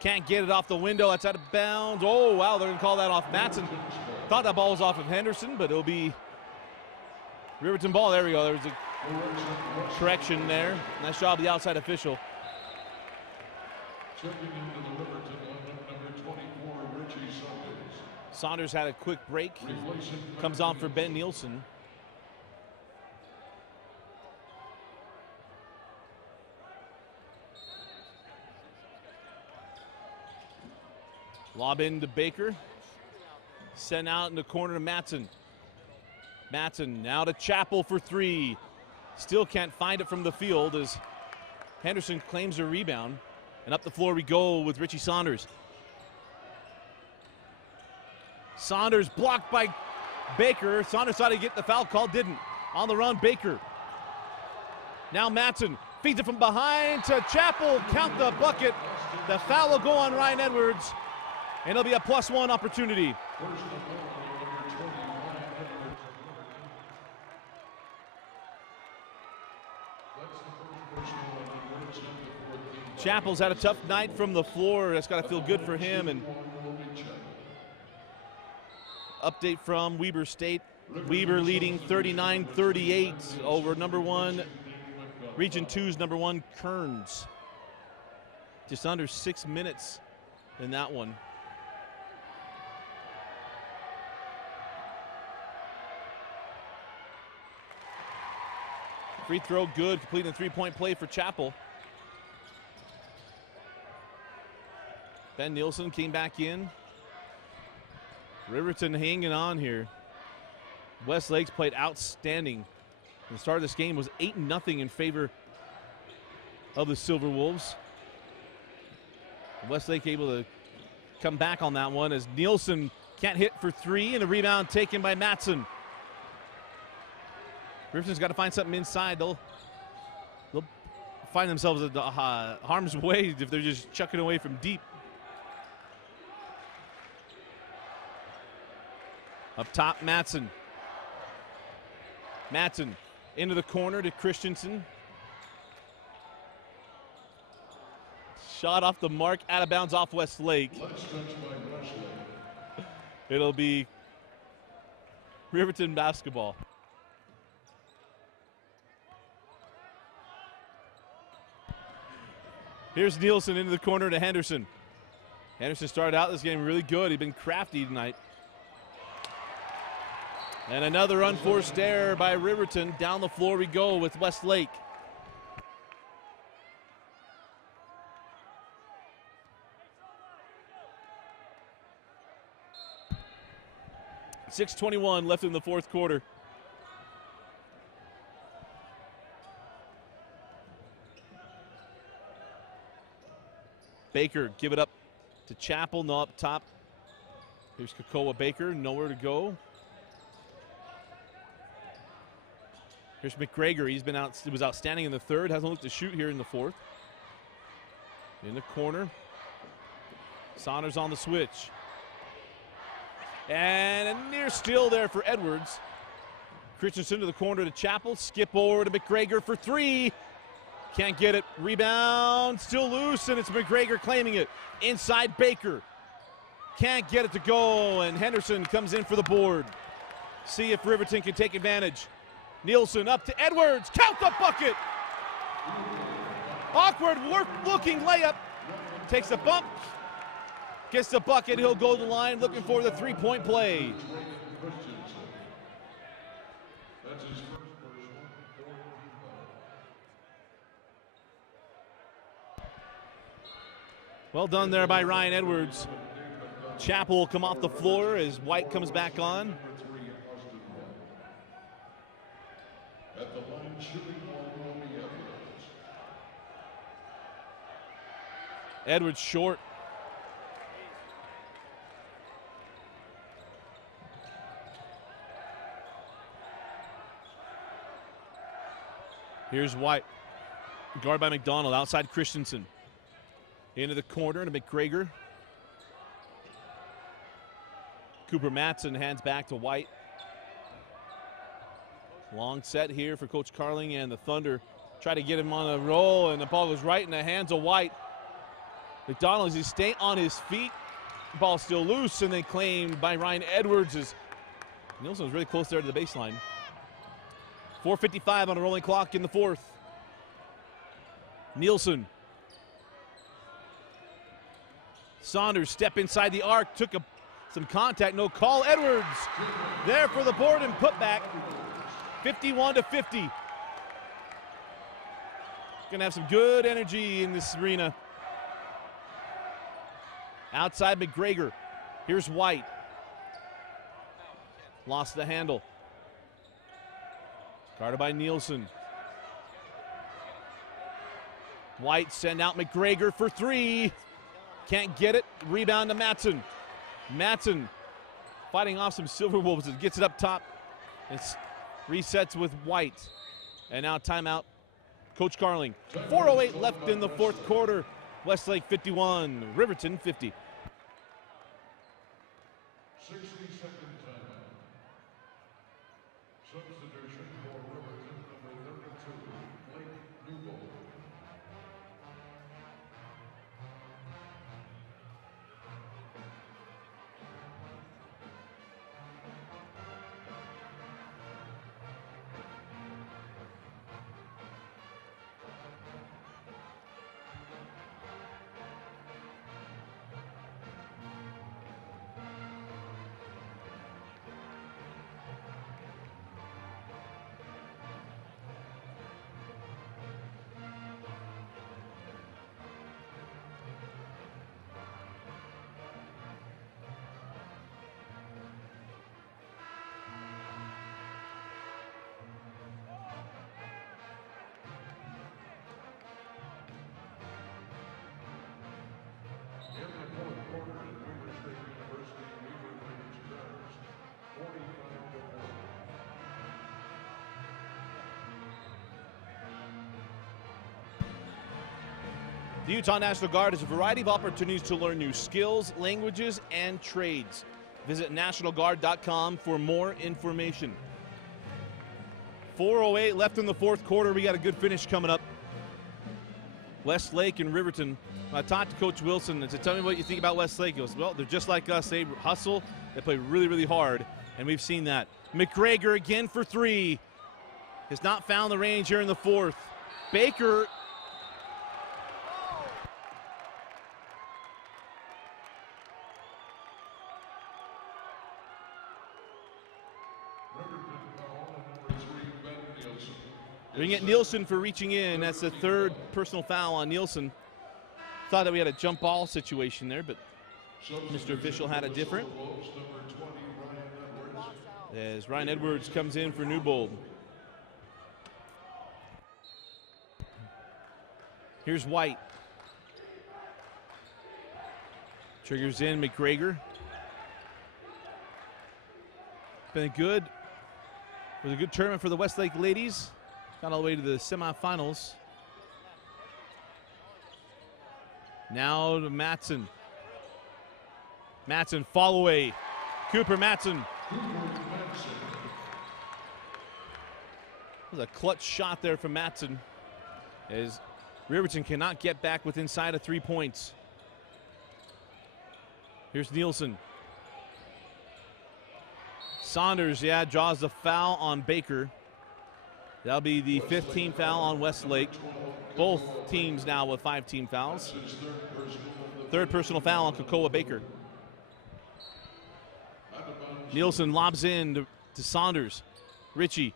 can't get it off the window. That's out of bounds. Oh, wow, they're going to call that off Matson. Thought that ball was off of Henderson, but it'll be Riverton ball. There we go. There's a correction there. Nice job of the outside official. Checking into the Riverton lineup, number 24, Richie Saunders. Saunders had a quick break. Comes on for Ben Nielsen. Lob into Baker. Sent out in the corner to Matson. Matson now to Chappell for 3. Still can't find it from the field as Henderson claims a rebound. And up the floor we go with Richie Saunders. Saunders blocked by Baker. Saunders thought he'd get the foul call, didn't. On the run, Baker. Now Matson feeds it from behind to Chappell. Count the bucket. The foul will go on Ryan Edwards. And it'll be a +1 opportunity. Chappell's had a tough night from the floor. That's got to feel good for him. And update from Weber State. Weber leading 39-38 over number 1, Region 2's number 1, Kearns. Just under 6 minutes in that one. Free throw good, completing the 3-point play for Chappell. Ben Nielsen came back in. Riverton hanging on here. Westlake's played outstanding. The start of this game was 8-0 in favor of the Silver Wolves. Westlake able to come back on that one as Nielsen can't hit for 3, and a rebound taken by Matson. Riverton's got to find something inside. They'll find themselves at harm's way if they're just chucking away from deep. Up top, Matson. Matson into the corner to Christensen. Shot off the mark, out of bounds off Westlake. It'll be Riverton basketball. Here's Nielsen into the corner to Henderson. Henderson started out this game really good. He's been crafty tonight. And another unforced error by Riverton. Down the floor we go with Westlake. 6:21 left in the fourth quarter. Baker give it up to Chappell, no up top. Here's Kakoa Baker, nowhere to go. Here's McGregor, he was outstanding in the third, hasn't looked to shoot here in the fourth. In the corner. Saunders on the switch. And a near steal there for Edwards. Christensen to the corner to Chappell, skip over to McGregor for three. Can't get it, rebound, still loose, and it's McGregor claiming it. Inside Baker. Can't get it to go, and Henderson comes in for the board. See if Riverton can take advantage. Nielsen up to Edwards, count the bucket! Awkward looking layup, takes a bump, gets the bucket, he'll go to the line looking for the three-point play. Well done there by Ryan Edwards. Chappell will come off the floor as White comes back on. At the line, shooting one will be Edwards. Edwards short. Here's White. Guarded by McDonald, outside Christensen. Into the corner to McGregor. Cooper Matson hands back to White. Long set here for Coach Carling and the Thunder. Try to get him on a roll, and the ball goes right in the hands of White. McDonald, as he stay on his feet. The ball still loose, and then claimed by Ryan Edwards. As Nielsen was really close there to the baseline. 4:55 on a rolling clock in the fourth. Nielsen. Saunders step inside the arc, took some contact, no call. Edwards there for the board and put back. 51-50. Gonna have some good energy in this arena. Outside McGregor. Here's White. Lost the handle. Guarded by Nielsen. White send out McGregor for three. Can't get it. Rebound to Matson. Matson fighting off some Silver Wolves and gets it up top. And resets with White. And now timeout. Coach Carling. 4:08 left in the fourth quarter. Westlake 51, Riverton 50. 60-second timeout. Substitution for Riverton, number 32, Blake Newbold. The Utah National Guard has a variety of opportunities to learn new skills, languages, and trades. Visit nationalguard.com for more information. 4:08 left in the fourth quarter. We got a good finish coming up. Westlake and Riverton. I talked to Coach Wilson and said, tell me what you think about Westlake. He goes, well, they're just like us. They hustle. They play really, really hard, and we've seen that. McGregor again for three. Has not found the range here in the fourth. Baker. Bring it Nielsen for reaching in. That's the third personal foul on Nielsen. Thought that we had a jump ball situation there, but Mr. Official had a different. as Ryan Edwards comes in for Newbold. Here's White. Triggers in McGregor. Been good. It was a good tournament for the Westlake ladies. Got all the way to the semifinals. Now to Matson. Matson, fall away. Cooper Matson. That was a clutch shot there from Matson, as Riverton cannot get back within inside of 3 points. Here's Nielsen. Saunders, draws the foul on Baker. That'll be the 5th team foul on Westlake. Both teams now with 5 team fouls. Third personal foul on Cocoa Baker. Nielsen lobs in to Saunders. Ritchie,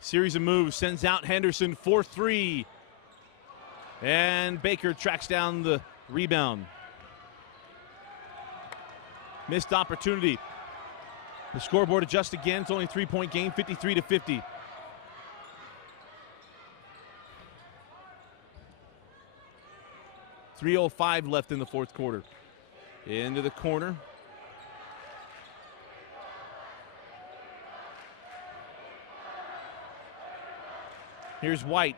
series of moves, sends out Henderson, 4-3. And Baker tracks down the rebound. Missed opportunity. The scoreboard adjusts again. It's only a 3-point game, 53-50. .305 left in the fourth quarter. Into the corner. Here's White.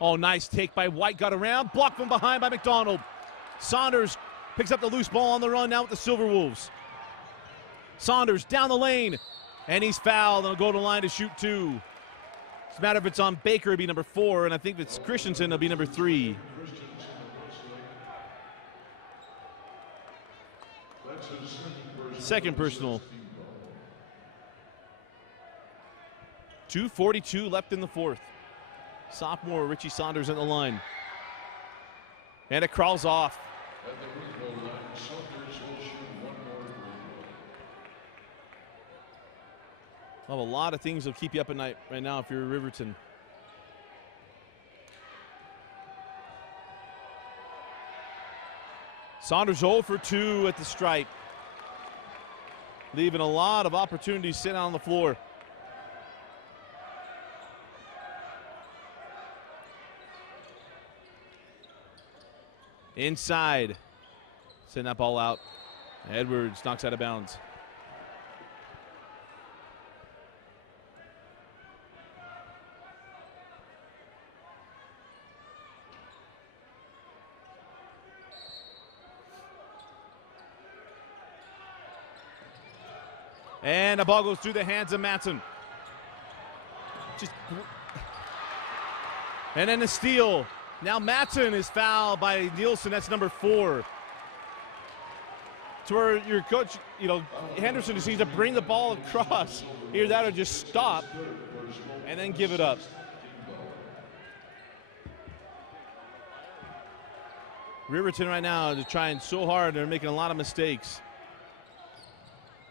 Oh, nice take by White. Got around. Blocked from behind by McDonald. Saunders picks up the loose ball on the run now with the Silver Wolves. Saunders down the lane. And he's fouled. And he'll go to the line to shoot 2. It's a matter if it's on Baker, it'll be number 4. And I think if it's Christensen, it'll be number 3. Second personal. 2:42 left in the fourth. Sophomore Richie Saunders at the line. And it crawls off. Well, a lot of things will keep you up at night right now if you're Riverton. Saunders 0 for 2 at the stripe, leaving a lot of opportunities sitting on the floor. Inside, send that ball out. Edwards knocks out of bounds. And the ball goes through the hands of Matson. And then the steal. Now Matson is fouled by Nielsen. That's number 4. To where your coach, Henderson just needs to bring the ball across. Either that or just stop and then give it up. Riverton right now is trying so hard. They're making a lot of mistakes.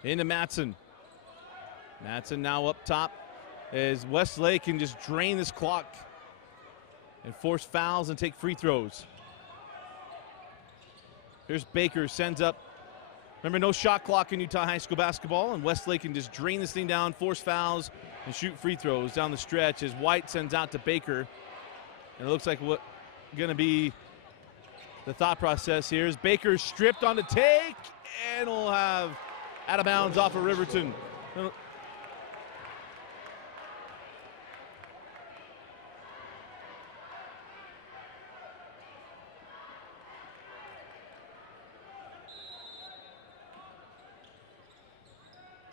Into Matson. Matson now up top as Westlake can just drain this clock and force fouls and take free throws. Here's Baker, sends up. Remember, no shot clock in Utah High School basketball, and Westlake can just drain this thing down, force fouls, and shoot free throws down the stretch as White sends out to Baker. And it looks like what going to be the thought process here is Baker stripped on the take, and we'll have out of bounds off of Riverton.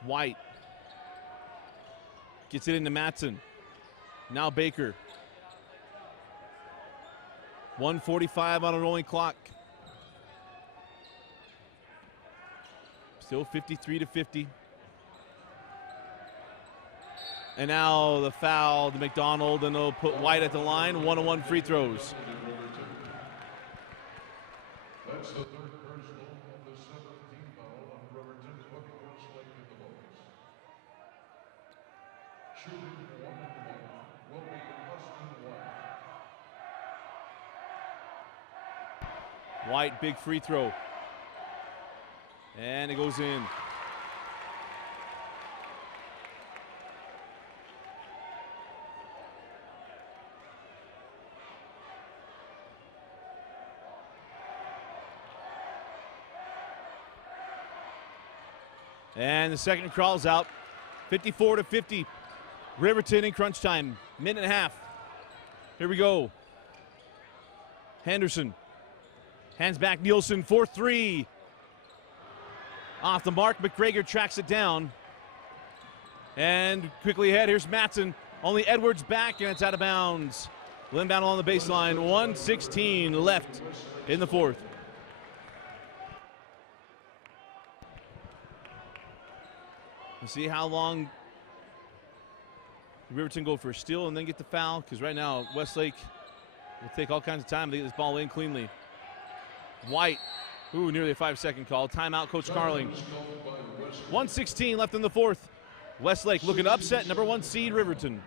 White gets it into Matson. Now Baker. 1:45 on a rolling clock. Still 53-50. And now the foul to McDonald, and they'll put White at the line. 1-on-1 free throws. That's the third personal of the 7th team foul on Riverton. Westlake at the bonus. Shooting 1-1 will be Austin White. White, big free throw. And it goes in. And the second crawls out. 54-50. Riverton in crunch time. Minute and a half. Here we go. Henderson. Hands back Nielsen. 4-3. Off the mark. McGregor tracks it down. And quickly ahead. Here's Matson. Only Edwards back, and it's out of bounds. Inbound along the baseline. 1:16 left in the fourth. We'll see how long Riverton go for a steal and then get the foul, because right now Westlake will take all kinds of time to get this ball in cleanly. White, nearly a 5-second call. Timeout, Coach Carling. 1:16 left in the fourth. Westlake looking to upset number 1 seed Riverton.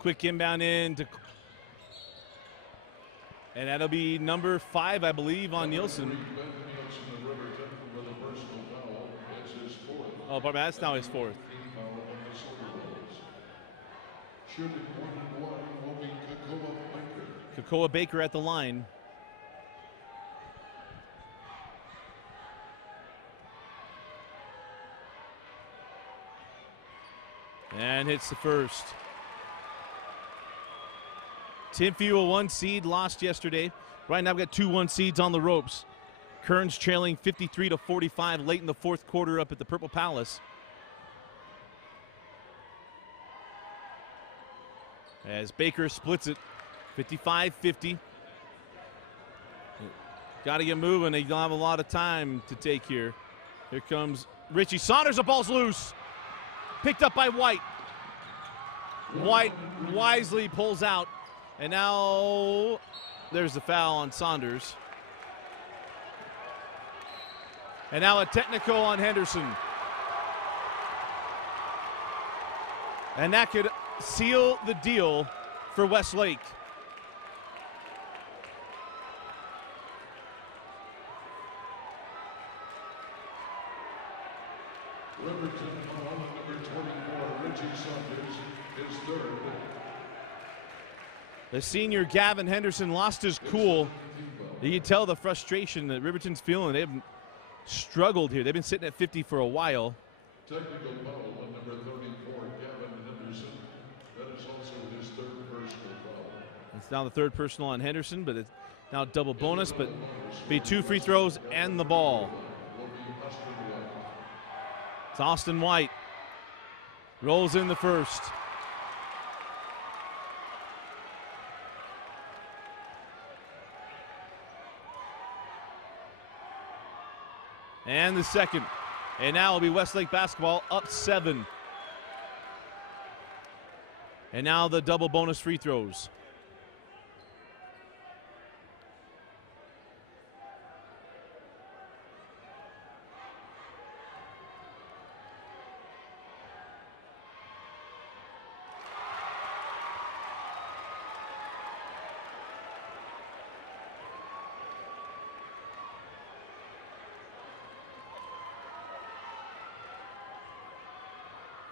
Quick inbound in to, and that'll be number 5, I believe, on Nielsen. Oh, pardon me, that's now his 4th. Kakoa Baker at the line. And hits the first. Timpview, a 1 seed, lost yesterday. Right now we've got 2 1 seeds on the ropes. Kearns trailing 53-45 late in the fourth quarter up at the Purple Palace. As Baker splits it, 55-50. Got to get moving. They don't have a lot of time to take here. Here comes Richie Saunders. The ball's loose. Picked up by White. White wisely pulls out. And now there's the foul on Saunders. And now a technical on Henderson. And that could seal the deal for Westlake. Riverton foul on number 24, Richie Saunders, his 3rd. The senior Gavin Henderson lost his cool. You can tell the frustration that Riverton's feeling. They've struggled here. They've been sitting at 50 for a while. Technical foul on number 34, Gavin Henderson. That is also his 3rd personal foul. It's now the 3rd personal on Henderson, but it's now double bonus, but be 2 free throws and the ball. It's Austin White. Rolls in the first. And the second. And now it'll be Westlake basketball up 7. And now the double bonus free throws.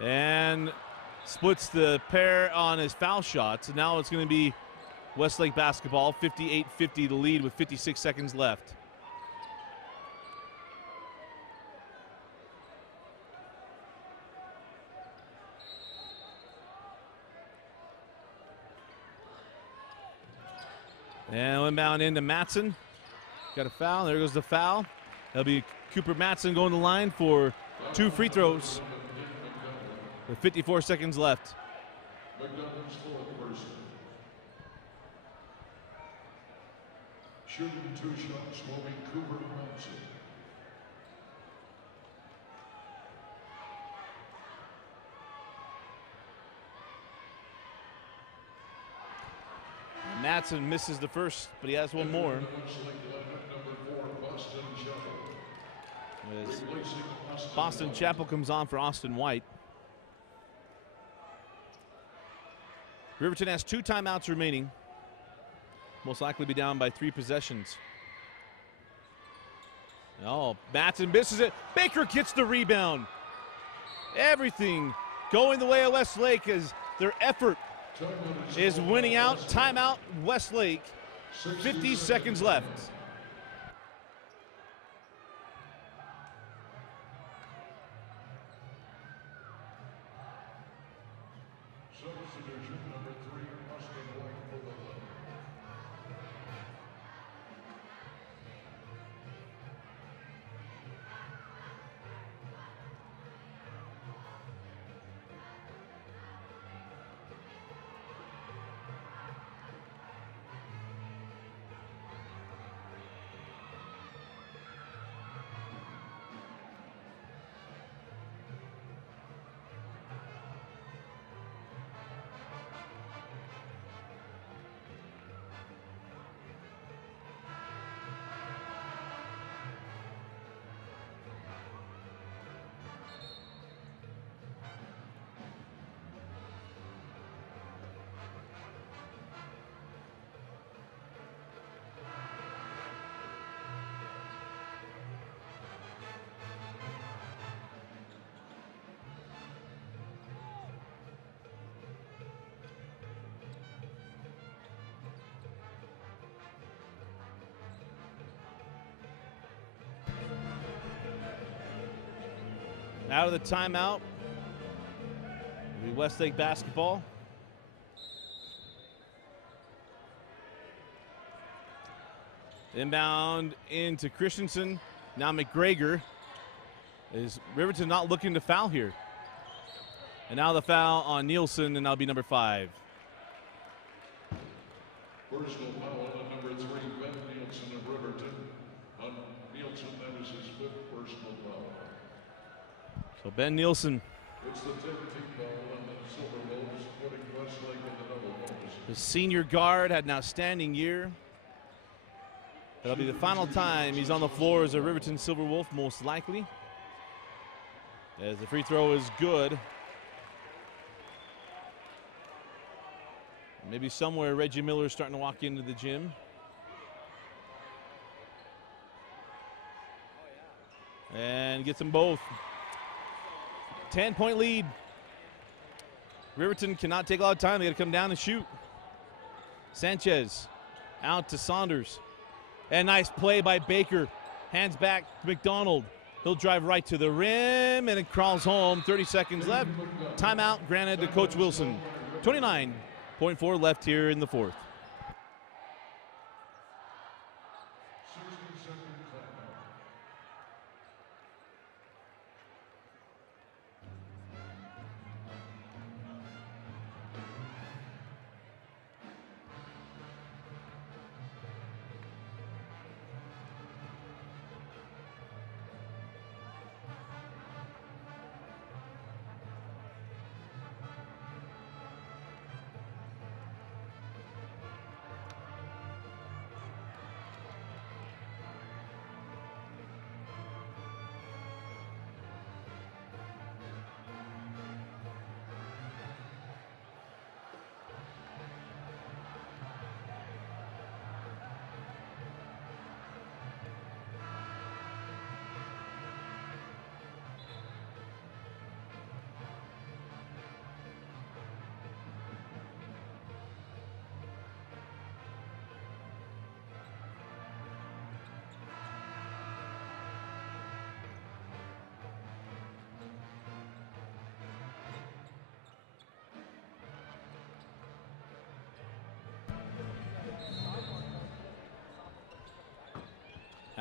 And splits the pair on his foul shots. And now it's going to be Westlake basketball, 58-50 the lead with 56 seconds left. And inbound into Matson. Got a foul. There goes the foul. That'll be Cooper Matson going to the line for 2 free throws with 54 seconds left. McDonald's fourth person. Shooting 2 shots will be Cooper Matson. Matson misses the first, but he has one more. As Boston Chapel comes on for Austin White. Riverton has 2 timeouts remaining. Most likely be down by 3 possessions. Oh, Matson misses it. Baker gets the rebound. Everything going the way of Westlake as their effort is winning out. Timeout, Westlake. 50 seconds left. Substitution number 3, Austin White for the Thunder. Out of the timeout, will be Westlake basketball. Inbound into Christensen. Now McGregor. Is Riverton not looking to foul here? And now the foul on Nielsen, and that'll be number 5. Personal foul on number 3, Ben Nielsen of Riverton. On Nielsen, that is his 5th personal foul. So Ben Nielsen, It's the 10th team foul on the Silver Wolves, putting Westlake in the double bonus. the senior guard, had an outstanding year. That'll be the final time he's on the floor as a Riverton Silver Wolf, most likely. As the free throw is good. Maybe somewhere Reggie Miller is starting to walk into the gym. And gets them both. 10-point lead. Riverton cannot take a lot of time. They got to come down and shoot. Sanchez out to Saunders. And nice play by Baker. Hands back to McDonald. He'll drive right to the rim, and it crawls home. 30 seconds left. Timeout granted to Coach Wilson. 29.4 left here in the 4th.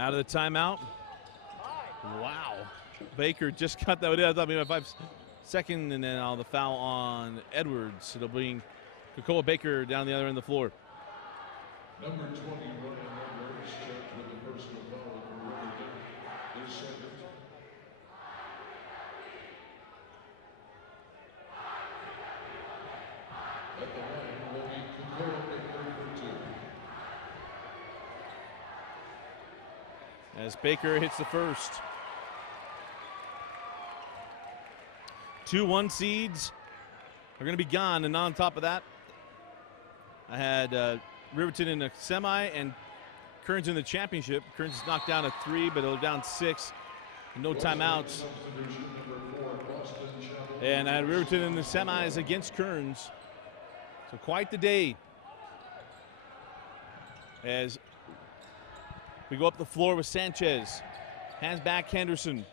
Out of the timeout. Wow. Baker just got that one in. I thought maybe 5 seconds, and then the foul on Edwards. It'll bring Kakoa Baker down the other end of the floor. Number 20, Ryan Edwards, charged with a personal foul for Riverton. His second. At the line will be Kakoa Baker for 2. As Baker hits the first. 2 1 seeds are going to be gone, and on top of that, I had Riverton in the semi and Kearns in the championship. Kearns is knocked down a 3, but they're down 6. No timeouts. And I had Riverton in the semis against Kearns. So quite the day. As we go up the floor with Sanchez. Hands back Henderson.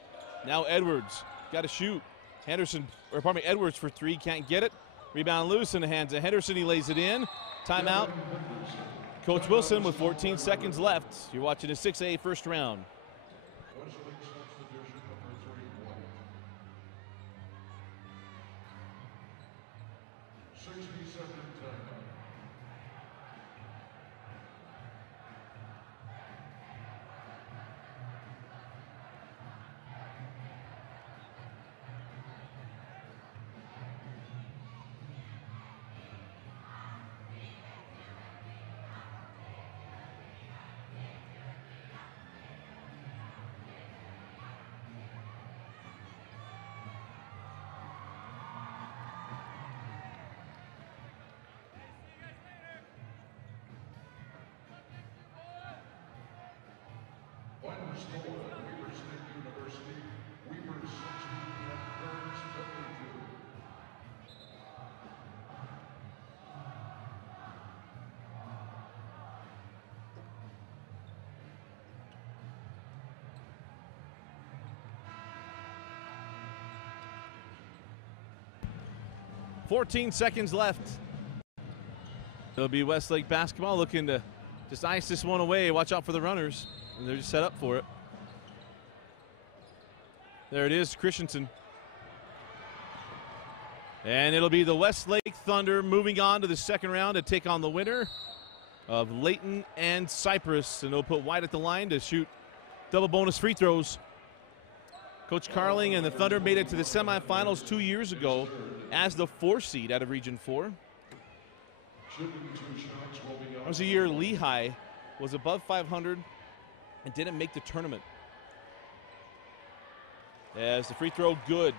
Now Edwards. Got to shoot. Edwards for 3, can't get it. Rebound loose in the hands of Henderson. He lays it in. Timeout. Coach Wilson with 14 seconds left. You're watching the 6A first round. Westlake substitution number 3, White. 60-second timeout. Final score at Weber State University. Weber 60 and Kearns 52. .14 seconds left. It'll be Westlake basketball looking to just ice this one away. Watch out for the runners. And they're just set up for it. There it is, Christensen. And it'll be the Westlake Thunder moving on to the second round to take on the winner of Layton and Cypress. And they'll put White at the line to shoot double bonus free throws. Coach Carling and the Thunder made it to the semifinals 2 years ago as the 4 seed out of Region 4. That was a year Lehigh was above 500 and didn't make the tournament. As the free throw, good.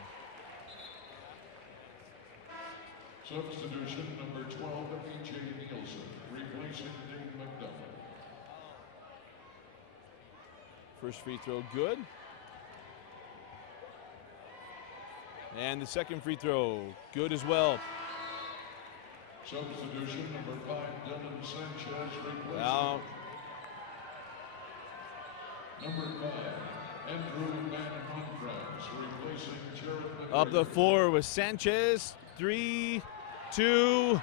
Substitution number 12, E.J. Nielsen, replacing Dave McDuffie. First free throw, good. And the second free throw, good as well. Substitution number 5, Dylan Sanchez, replacing. Now, Number 5, Andrew Van Honkrantz, replacing Jared McGregor. up the floor with Sanchez. 3, 2,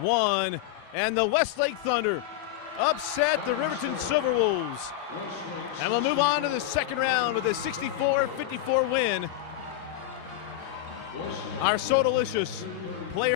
1. And the Westlake Thunder upset the Riverton Silverwolves. And we'll move on to the second round with a 64-54 win. Our so delicious player